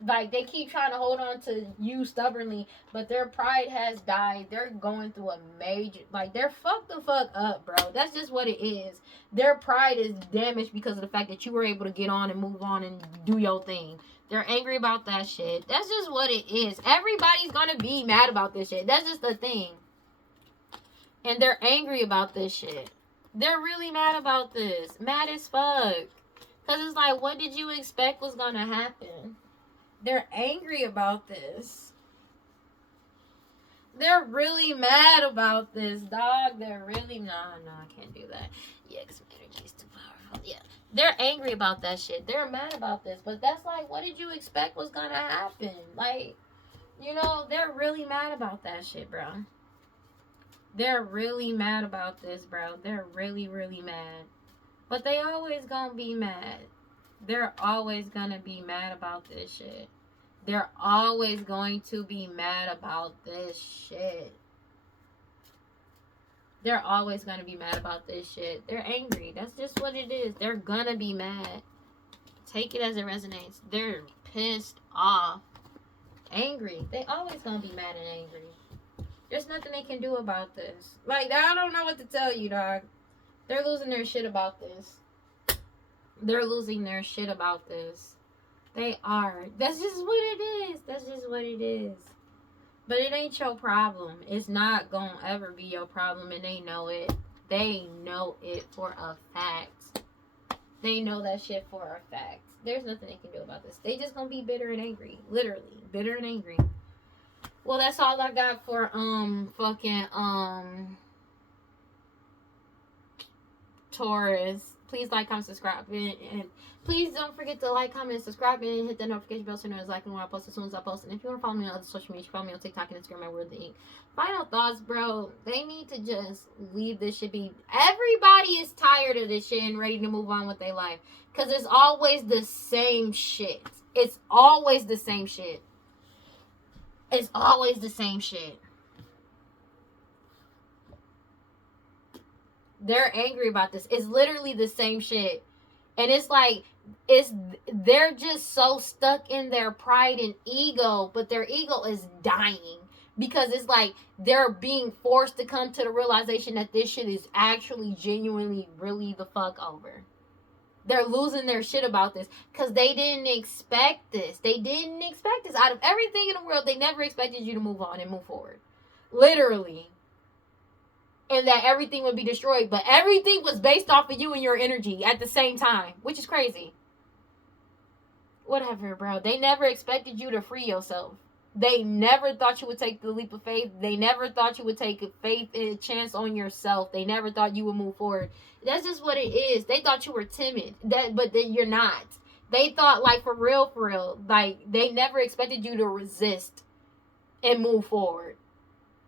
Like, they keep trying to hold on to you stubbornly, but their pride has died. They're going through a major, like, they're fucked the fuck up, bro. That's just what it is. Their pride is damaged because of the fact that you were able to get on and move on and do your thing. They're angry about that shit. That's just what it is. Everybody's gonna be mad about this shit. That's just the thing. And they're angry about this shit. They're really mad about this. Mad as fuck. Because it's like, what did you expect was gonna happen? They're angry about this. They're really mad about this, dog. They're really... No, I can't do that. Yeah, because my energy is too powerful. Yeah. They're angry about that shit. They're mad about this. But that's like, what did you expect was gonna happen? Like, you know, they're really mad about that shit, bro. They're really mad about this, bro. They're really, really mad. But they always gonna be mad. They're always gonna be mad about this shit. They're always going to be mad about this shit. They're always gonna be mad about this shit. They're angry. That's just what it is. They're gonna be mad. Take it as it resonates. They're pissed off. Angry. They always gonna be mad and angry. There's nothing they can do about this. Like, I don't know what to tell you, dog. They're losing their shit about this. They're losing their shit about this. They are. That's just what it is. That's just what it is. But it ain't your problem. It's not gonna ever be your problem, and they know it. They know it for a fact. They know that shit for a fact. There's nothing they can do about this. They just gonna be bitter and angry. Literally. Bitter and angry. Well, that's all I got for, Taurus. Please like, comment, subscribe, and please don't forget to like, comment, and subscribe, and hit that notification bell so you know exactly when I post as soon as I post. And if you want to follow me on other social media, follow me on TikTok and Instagram at WeirdLee. Final thoughts, bro. They need to just leave this shit be. Everybody is tired of this shit and ready to move on with their life. Because it's always the same shit. It's always the same shit. It's always the same shit. They're angry about this. It's literally the same shit. And it's like, they're just so stuck in their pride and ego, but their ego is dying. Because it's like they're being forced to come to the realization that this shit is actually genuinely really the fuck over. They're losing their shit about this because they didn't expect this. They didn't expect this. Out of everything in the world, they never expected you to move on and move forward. Literally. And that everything would be destroyed. But everything was based off of you and your energy at the same time, which is crazy. Whatever, bro. They never expected you to free yourself. They never thought you would take the leap of faith. They never thought you would take a faith and a chance on yourself. They never thought you would move forward. That's just what it is. They thought you were timid. But then you're not. They thought, like, for real, like, they never expected you to resist and move forward.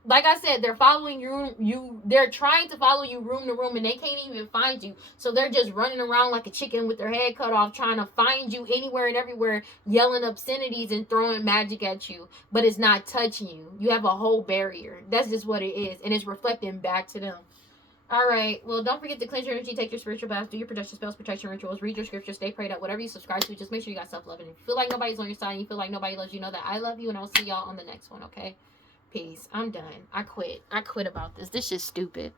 Like I said, they're following you. They're trying to follow you room to room, and they can't even find you. So they're just running around like a chicken with their head cut off, trying to find you anywhere and everywhere, yelling obscenities and throwing magic at you. But it's not touching you. You have a whole barrier. That's just what it is, and it's reflecting back to them. All right. Well, don't forget to cleanse your energy, take your spiritual baths, do your protection spells, protection rituals, read your scriptures, stay prayed up, whatever you subscribe to. Just make sure you got self-love. And if you feel like nobody's on your side and you feel like nobody loves you, know that I love you, and I'll see y'all on the next one, okay? Peace. I'm done. I quit. I quit about this. This is stupid.